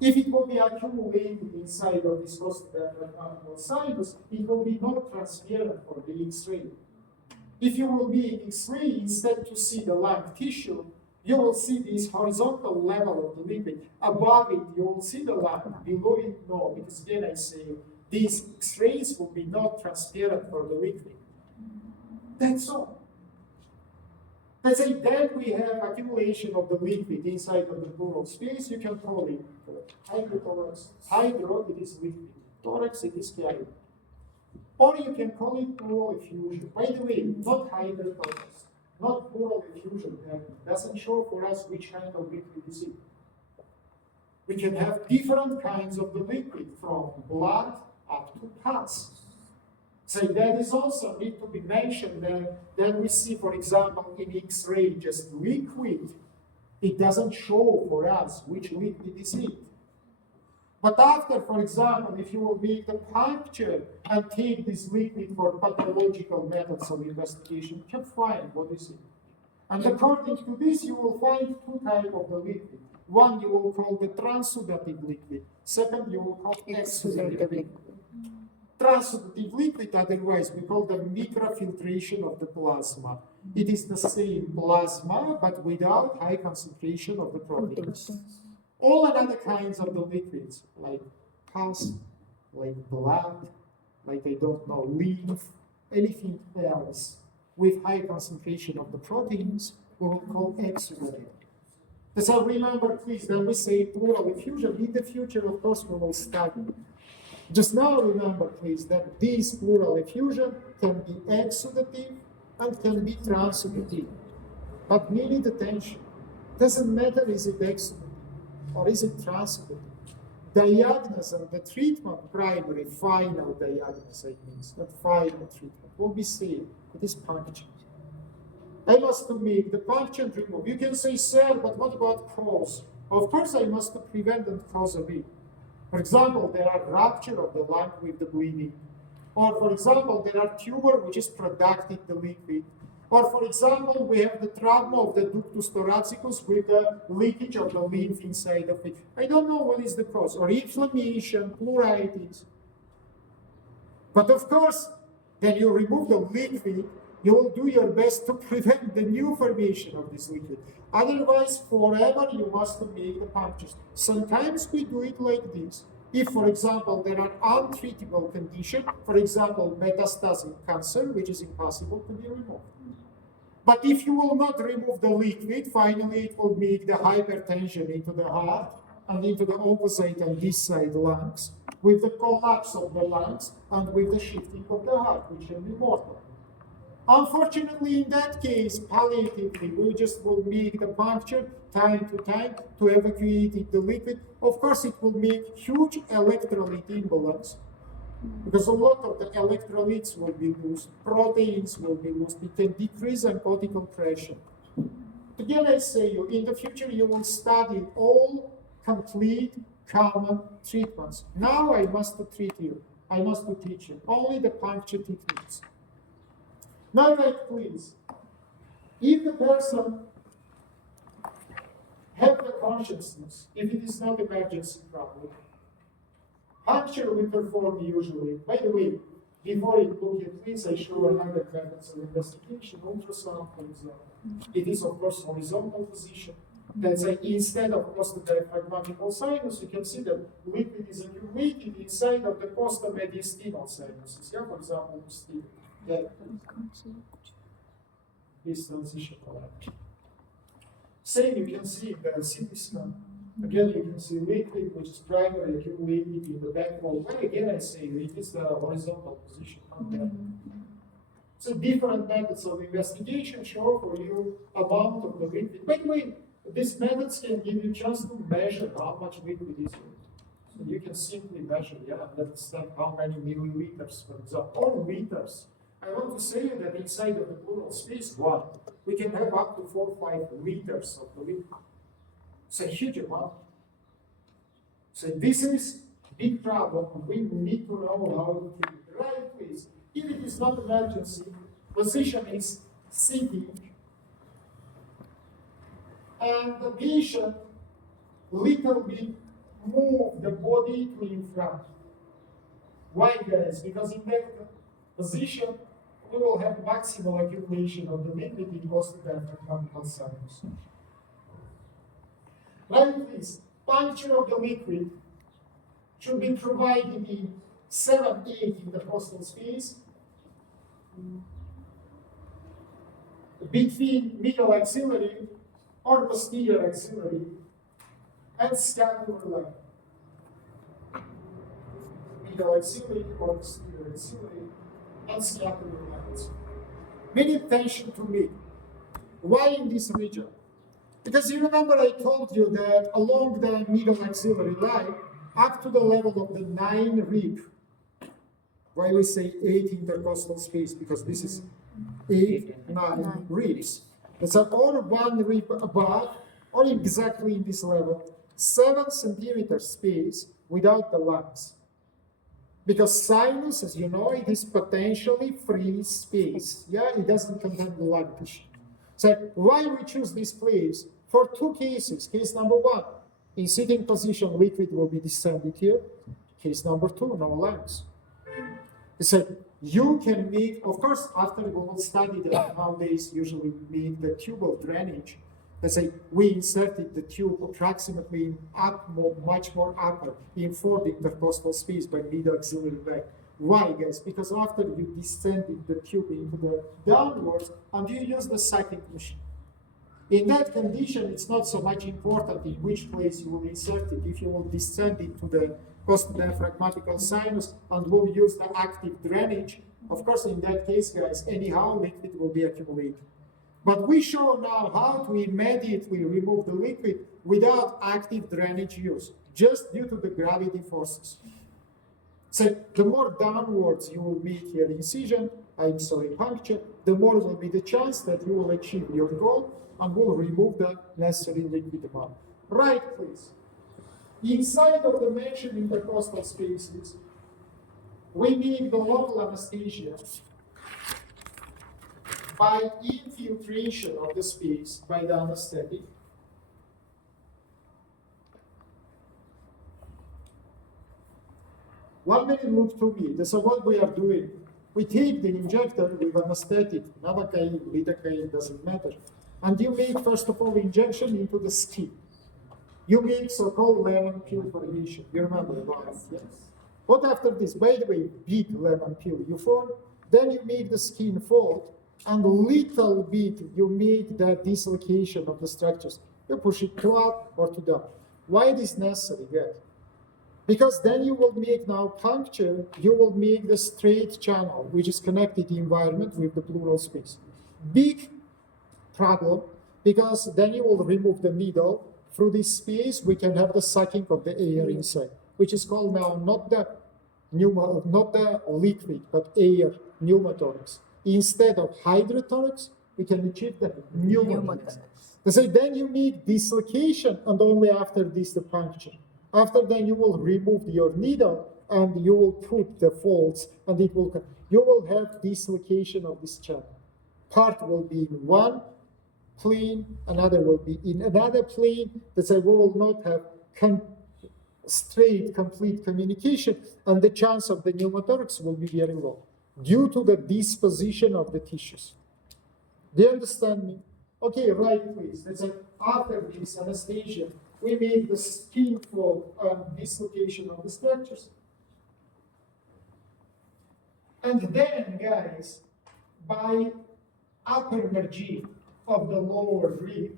If it will be accumulated inside of this post-diaphragmatical sinus, it will be not transparent for the X-ray. If you will be in X-ray, instead to see the lung tissue, you will see this horizontal level of the liquid. Above it, you will see the lung. Below it, no, because again I say, these X-rays will be not transparent for the liquid. That's all. Let's say that we have accumulation of the liquid inside of the pleural space, you can call it hydrothorax. Hydro, it is liquid. Thorax, it is carrier. Or you can call it pleural effusion. By the way, not hydrothorax, not pleural effusion. That doesn't show for us which kind of liquid is it. We can have different kinds of the liquid, from blood up to pus. So that is also need to be mentioned that we see, for example, in X-ray, just liquid. It doesn't show for us which liquid is it. But after, for example, if you will make the puncture and take this liquid for pathological methods of investigation, you can find what is it. And according to this, you will find two types of the liquid. One you will call the transudative liquid. Second, you will call exudative liquid. Transudative liquid, otherwise we call the microfiltration of the plasma. It is the same plasma, but without high concentration of the proteins. All other kinds of the liquids, like pus, like blood, like I don't know, lymph, anything else with high concentration of the proteins, we will call exudative. So remember, please, that we say pleural effusion. In the future, of course, we will study. Just now remember, please, that this pleural effusion can be exudative and can be transudative. But we need attention. Doesn't matter is it exudative or is it transudative. Diagnosis and the treatment, primary, final diagnosis, I mean, not final treatment, will be same. It is puncture. I must make the puncture and remove. You can say, sir, but what about cause? Of course, I must prevent and cause of it. For example, there are rupture of the lung with the bleeding. Or for example, there are tumor which is producing the liquid. Or for example, we have the trauma of the ductus thoracicus with the leakage of the lymph inside of it. I don't know what is the cause. Or inflammation, pleuritis. But of course, then you remove the liquid, you will do your best to prevent the new formation of this liquid. Otherwise, forever you must make the punctures. Sometimes we do it like this. If, for example, there are untreatable conditions, for example, metastatic cancer, which is impossible to be removed. But if you will not remove the liquid, finally it will make the hypertension into the heart and into the opposite and this side lungs, with the collapse of the lungs and with the shifting of the heart, which can be mortal. Unfortunately, in that case, palliatively, we just will make the puncture time to time to evacuate the liquid. Of course, it will make huge electrolyte imbalance because a lot of the electrolytes will be lost, proteins will be lost. It can decrease oncotic pressure. Again, I say you, in the future, you will study all complete common treatments. Now I must treat you. I must be teaching only the puncture techniques. Now, write, please. If the person have the consciousness, if it is not emergency problem, puncture we perform usually. By the way, before you look at this, I show another methods of investigation, ultrasound, for example. It is, of course, horizontal position. Let's say instead of costodiaphragmatical sinus, you can see that liquid is accumulated inside of the costomediastinal sinuses. Yeah, for example, this transition collapse. Same, you can see the CT scan. Again, you can see liquid which is primarily accumulated in the back wall. But again, I say it is the horizontal position. So different methods of investigation show for you amount of the liquid. By the way, these methods can give you a chance to measure how much liquid is in. So you can simply measure, understand how many milliliters, for example, or liters. I want to say that inside of the pleural space, we can have up to 4 or 5 liters of the liquid. It's a huge amount. So this is a big problem. We need to know how to treat it. Right, please. If it is not emergency, position is sitting, and the patient little bit move the body to in front. Why, guys? Because in that position, we will have maximal accumulation of the liquid in costodiaphragmatical sinus. Right, please. Puncture of the liquid should be provided in 7-8 intercostal space between middle axillary or posterior axillary and scapular line. Middle axillary or posterior axillary and scapular lines. Many attention to me. Why in this region? Because you remember I told you that along the middle axillary line, up to the level of the 9 rib, why we say 8 intercostal space? Because this is 9 ribs. That's or 1 rib above, or exactly in this level, 7 centimeters space without the lungs. Because sinus, as you know, it is potentially free space. Yeah, it doesn't contain the lung tissue. So why we choose this place? For 2 cases. Case number 1, in sitting position, liquid will be descended here. Case number 2, no lungs. So you can make, of course, after we will study that nowadays usually we make the tubal drainage. Let's say we inserted the tube approximately much more upper in 4 intercostal space by middle axillary line. Why, guys? Because after you descended the tube into the downwards, and you use the sucking machine. In that condition, it's not so much important in which place you will insert it. If you will descend it to the costodiaphragmatical sinus and will use the active drainage, of course, in that case, guys, anyhow, liquid will be accumulated. But we show now how to immediately remove the liquid without active drainage use, just due to the gravity forces. So the more downwards you will make your incision, puncture, the more will be the chance that you will achieve your goal and will remove the necessary liquid amount. Right, please. Inside of the mentioned intercostal spaces, we make the local anesthesia by infiltration of the space by the anesthetic. One minute, look to me. This is what we are doing. We take the injector with anesthetic, Novocaine, lidocaine, doesn't matter. And you make, first of all, injection into the skin. You make so-called lemon peel formation. You remember that? Yes. What after this? By the way, big lemon peel you form. Then you make the skin fold, and little bit you make that dislocation of the structures. You push it to up or to down. Why it is necessary, guys? Because then you will make now puncture, you will make the straight channel, which is connected the environment with the pleural space. Big problem, because then you will remove the needle. Through this space, we can have the sucking of the air inside, which is called now not the liquid, but air, pneumothorax. Instead of hydrothorax, we can achieve the pneumothorax. So then you make dislocation, and only after this the puncture. After then you will remove your needle and you will put the folds, and you will have dislocation of this channel. Part will be in one plane, another will be in another plane. That's why we will not have straight, complete communication, and the chance of the pneumothorax will be very low due to the disposition of the tissues. Do you understand me? Okay, right, please. That's like after this anesthesia, we make the skin fold and dislocation of the structures. And then, guys, by upper margin of the lower rib,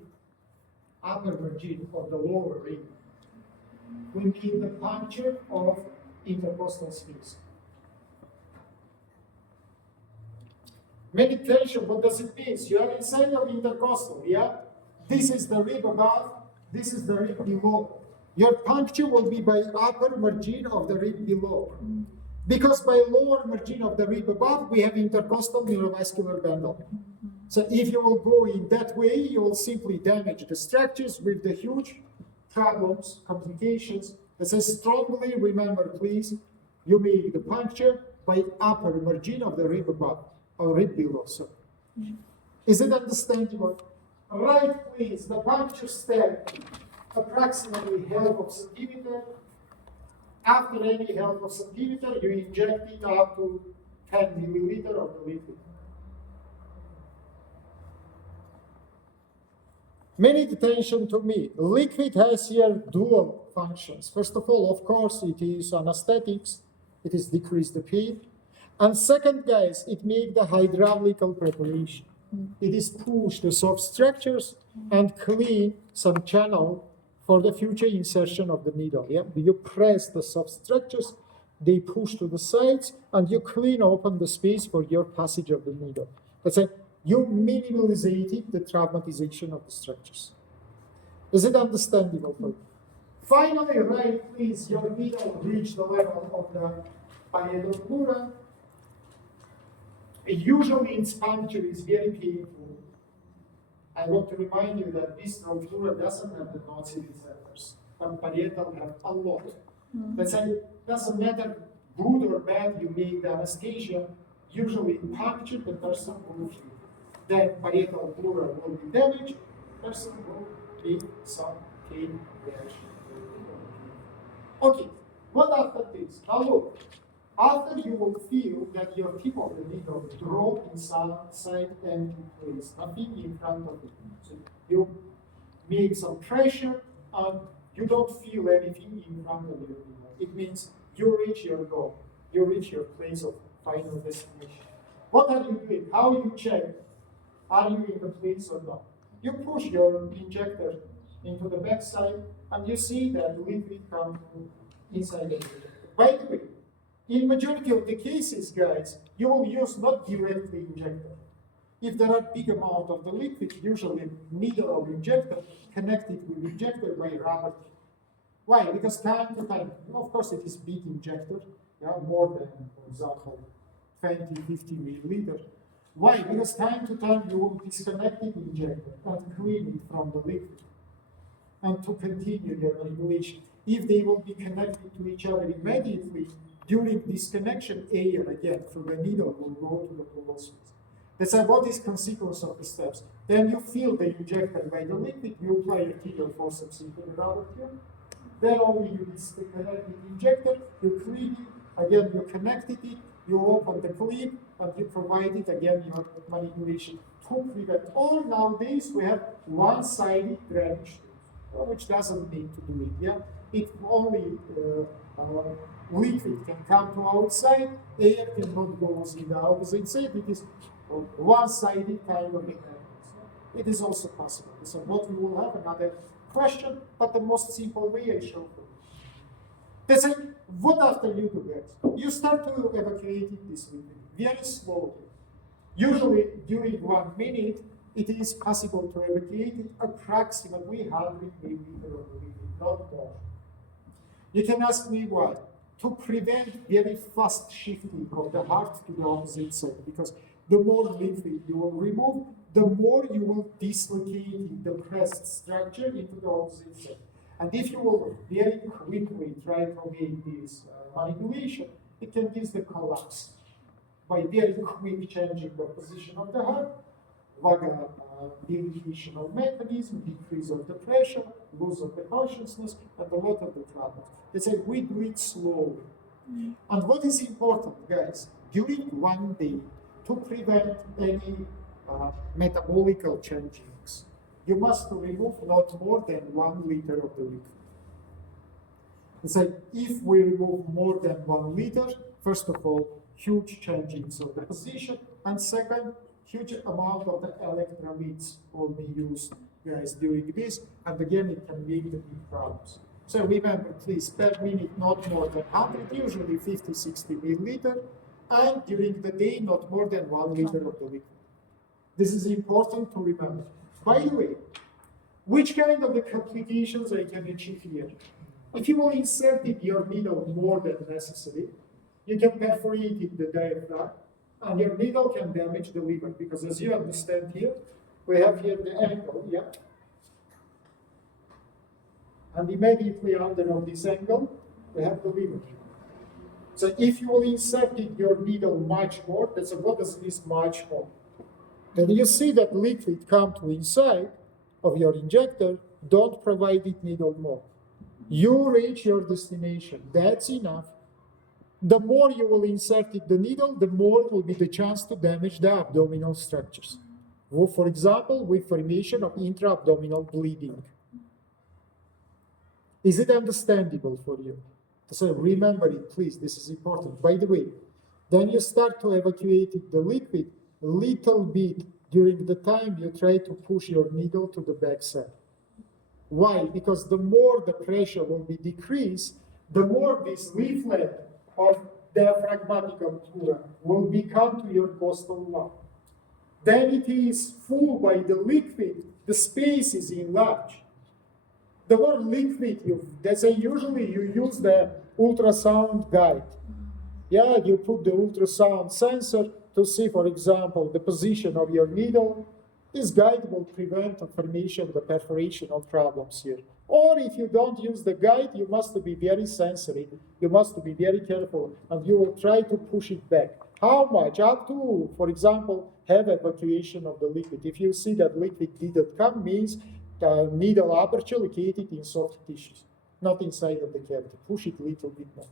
we make the puncture of intercostal space. Meditation, what does it mean? You are inside of intercostal, yeah? This is the rib above, this is the rib below. Your puncture will be by upper margin of the rib below. Because by lower margin of the rib above, we have intercostal neurovascular bundle. So if you will go in that way, you will simply damage the structures with the huge problems, complications. As I strongly remember, please, you make the puncture by upper margin of the rib above, or rib below. So, is it understandable? Right, please, the puncture step, approximately half of centimeter. After any half of centimeter, you inject it up to 10 milliliter of the liquid. Many attention to me. Liquid has here dual functions. First of all, of course, it is anesthetics. It is decrease the pain. And second, guys, it makes the hydraulical preparation. It is push the soft structures and clean some channel for the future insertion of the needle. Yeah? You press the soft structures, they push to the sides, and you clean open the space for your passage of the needle. That's it. You minimalized the traumatization of the structures. Is it understandable for you? Finally, right, please, your needle reach the level of the parietal pleura. Usually in puncture is very painful. I want to remind you that this pleura doesn't have the nocivil centers, but parietal have a lot. Let's say it doesn't matter good or bad you make the anesthesia, usually in puncture the person will feel. Then parietal pleura will be damaged, person will be some pain reaction. Okay, what after this? Now look, after you will feel that your tip of the needle drop inside and in place, nothing in front of it. So you make some pressure and you don't feel anything in front of your needle. It means you reach your goal, you reach your place of final destination. What are you doing? How you check? Are you in the place or not? You push your injector into the backside and you see that liquid comes inside the injector. By the way, in majority of the cases, guys, you will use not directly injector. If there are big amount of the liquid, usually needle or injector connected with injector by rubber. Why? Because time to time, of course it is big injector, yeah, more than, for example, 20, 50 milliliters. Why? Because time to time you will disconnect the injector and clean it from the liquid and to continue your manipulation. If they will be connected to each other immediately, during disconnection, air again through the needle will go to the pleural space. That's what is consequence of the steps. Then you fill the injector by the liquid, you apply arterial forceps into the rubber tube. Then only you disconnect the injector, you clean it, again you connected it, you open the clip, and you provide it again your manipulation to prevent. Or nowadays we have one-sided drainage, which doesn't need to do it. Yeah, it only liquid can come to outside, air cannot go in the opposite side. It is one-sided kind of mechanics. It is also possible. So what we will have another question, but the most simple way I show for you. That's it. What after you do that? You start to evacuate this liquid very slowly. Usually during 1 minute, it is possible to evacuate it approximately 100 milliliters of liquid, not more. You can ask me why. To prevent very fast shifting of the heart to the opposite side, because the more liquid you will remove, the more you will dislocate the crest structure into the opposite side. And if you will very quickly try to make this manipulation, it can give the collapse by very quick changing the position of the heart, vagal deviational mechanism, decrease of the pressure, loss of the consciousness, and a lot of the problems. They say we do it slowly. And what is important, guys, during one day, to prevent any metabolical changes, you must remove not more than 1 liter of the liquid. It's like if we remove more than 1 liter, first of all, huge changes of the position, and second, huge amount of the electrolytes will be used, guys, during this, and again, it can make the big problems. So remember, please, per minute, not more than 100, usually 50, 60 milliliter, and during the day, not more than 1 liter of the liquid. This is important to remember. By the way, which kind of the complications I can achieve here? If you will insert in your needle more than necessary, you can perforate in the diaphragm, and your needle can damage the liver, because as you understand here, we have here the angle, yeah? And immediately under of this angle, we have the liver. So if you will insert in your needle much more, that's what does this much more? Then you see that liquid come to inside of your injector, don't provide it needle more. You reach your destination, that's enough. The more you will insert in the needle, the more will be the chance to damage the abdominal structures. For example, with formation of intra-abdominal bleeding. Is it understandable for you? So remember it, please, this is important. By the way, then you start to evacuate the liquid a little bit during the time you try to push your needle to the backside. Why? Because the more the pressure will be decreased, the more this leaflet of diaphragmatic altura will become to your costal wall. Then it is full by the liquid, the space is enlarged. The more liquid that's why usually you use the ultrasound guide. Yeah, you put the ultrasound sensor to see, for example, the position of your needle. This guide will prevent the formation, the perforation of problems here. Or if you don't use the guide, you must be very sensitive. You must be very careful, and you will try to push it back. How much? Up to, for example, have evacuation of the liquid. If you see that liquid didn't come, means the needle aperture located in soft tissues, not inside of the cavity. Push it a little bit more.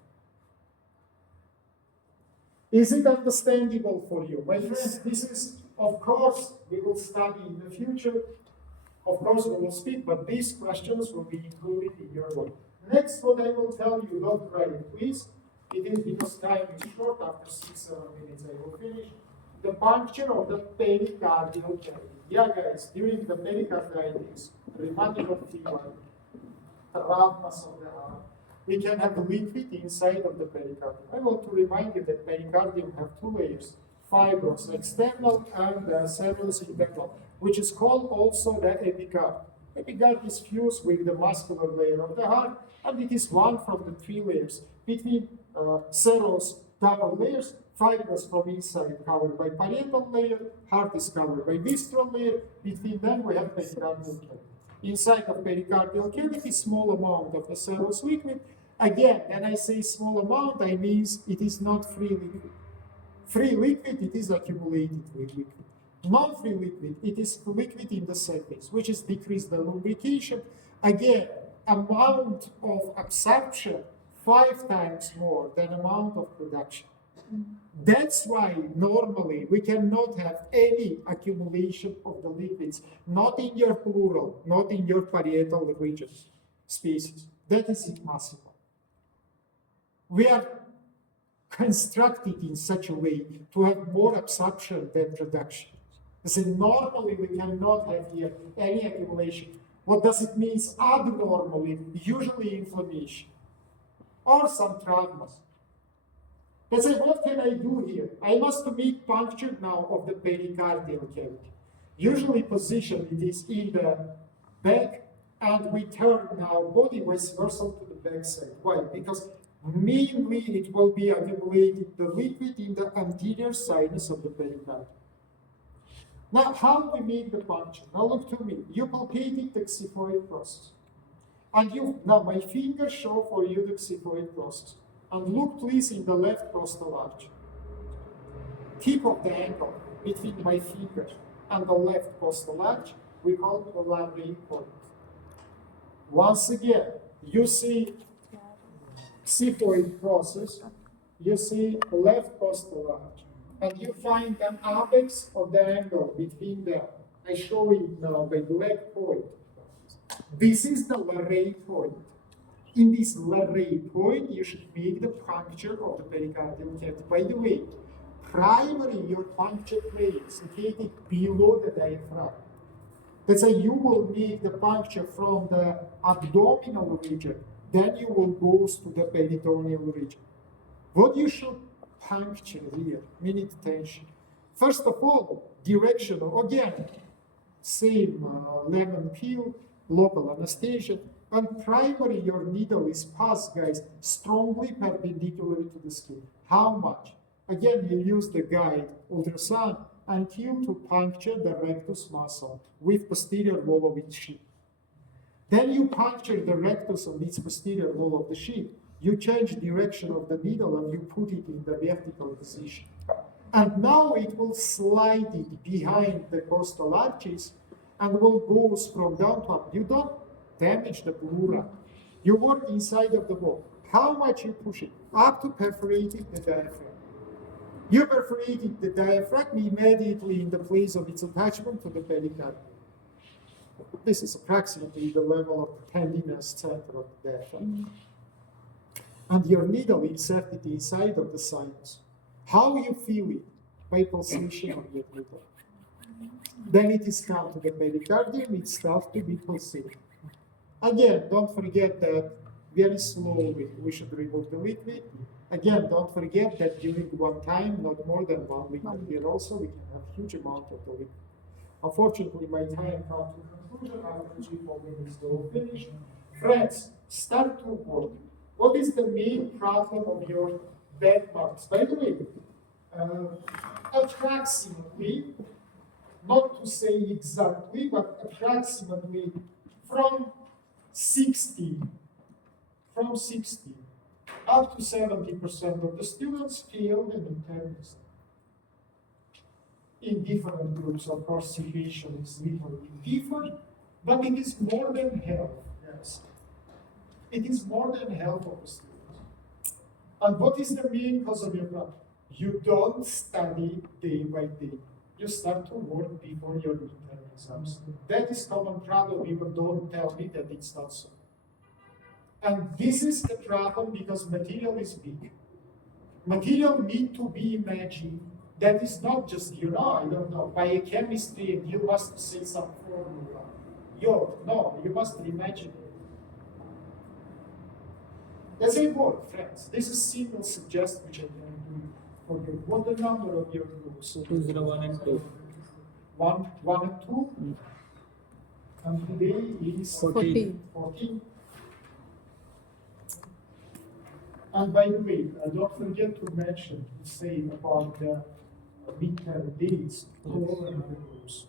Is it understandable for you? My friends, this is, of course, we will study in the future. Of course, we will speak, but these questions will be included in your work. Next, what I will tell you, don't write, please. It is because time is short. After 6-7 minutes, I will finish. The puncture of the pericardial cavity. Yeah, guys, during the pericarditis, rheumatic fever, roundness of the heart, we can have liquid inside of the pericardium. I want to remind you that pericardium have 2 layers, fibrous external and serous internal, which is called also the epicard. Epicard is fused with the muscular layer of the heart, and it is one from the 3 layers. Between serous double layers, fibrous from inside covered by parietal layer, heart is covered by visceral layer. Between them we have pericardial cavity. Inside of pericardial cavity, small amount of the serous liquid. Again, when I say small amount, I mean it is not free liquid. Free liquid, it is accumulated with liquid. Non-free liquid, it is liquid in the surface, which is decreased the lubrication. Again, amount of absorption 5 times more than amount of production. That's why normally we cannot have any accumulation of the liquids, not in your pleural, not in your parietal region spaces. That is impossible. We are constructed in such a way to have more absorption than production. So normally we cannot have here any accumulation. What does it mean? Abnormally, usually inflammation or some traumas. Let's say, what can I do here? I must make puncture now of the pericardial cavity. Usually position it is in the back, and we turn now body vice versa to the back side. Why? Because mainly it will be accumulated the liquid in the anterior sinus of the pericardium. Now, how we make the puncture? Now look to me. You palpated the xiphoid process. And now my fingers show for you the xiphoid process. And look please in the left costal arch. Tip of the angle between my fingers and the left costal arch, we call it the larvae point. Once again, you see xiphoid process, you see left costal arch, and you find an apex of the angle between them. I show it now by black point. This is the larvae point. In this larvae point, you should make the puncture of the pericardial cavity. By the way, primary your puncture plate is located below the diaphragm. That's why you will make the puncture from the abdominal region, then you will go to the peritoneal region. What you should puncture here, minute tension. First of all, directional, again, same lemon peel, local anesthesia, and primary your needle is passed, guys, strongly perpendicular to the skin. How much? Again, you use the guide ultrasound until to puncture the rectus muscle with posterior wall of its sheath. Then you puncture the rectus on its posterior wall of the sheath. You change direction of the needle and you put it in the vertical position. And now it will slide it behind the costal arches and will go from down to up. You don't damage the pleura. You work inside of the wall. How much you push it? Up to perforating the diaphragm. You perforated the diaphragm immediately in the place of its attachment to the pericardium. This is approximately the level of tendinous center of the diaphragm. And your needle inserted inside of the sinus. How you feel it? By pulsation of your needle. Then it is come to the pericardium, it starts to be pulsating. Again, don't forget that very slowly we should remove the liquid. Again, don't forget that during one time, not more than 1 liter. Here also we can have huge amount of the liquid. Unfortunately, my time comes to conclusion. After 3 more minutes to finish. Friends, start to work. What is the main problem of your bed marks? By the way, approximately, not to say exactly, but approximately from 60 up to 70% of the students fail the midterm exam. In different groups, of course, situation is little different, but it is more than half, yes. It is more than half of the students. And what is the main cause of your problem? You don't study day by day. You start to work before your midterm exams. That is common problem. People don't tell me that it's not so. And this is the problem because material is big. Material need to be imagined. That is not just, I don't know, biochemistry, and you must say some formula. No, you must imagine it. As I work, friends, this is single suggestion which I can do for you. What the number of your groups? 201 and 2. 1 and 2? And today is 14. And by the way, don't forget to mention, say about the midterm dates to all other groups.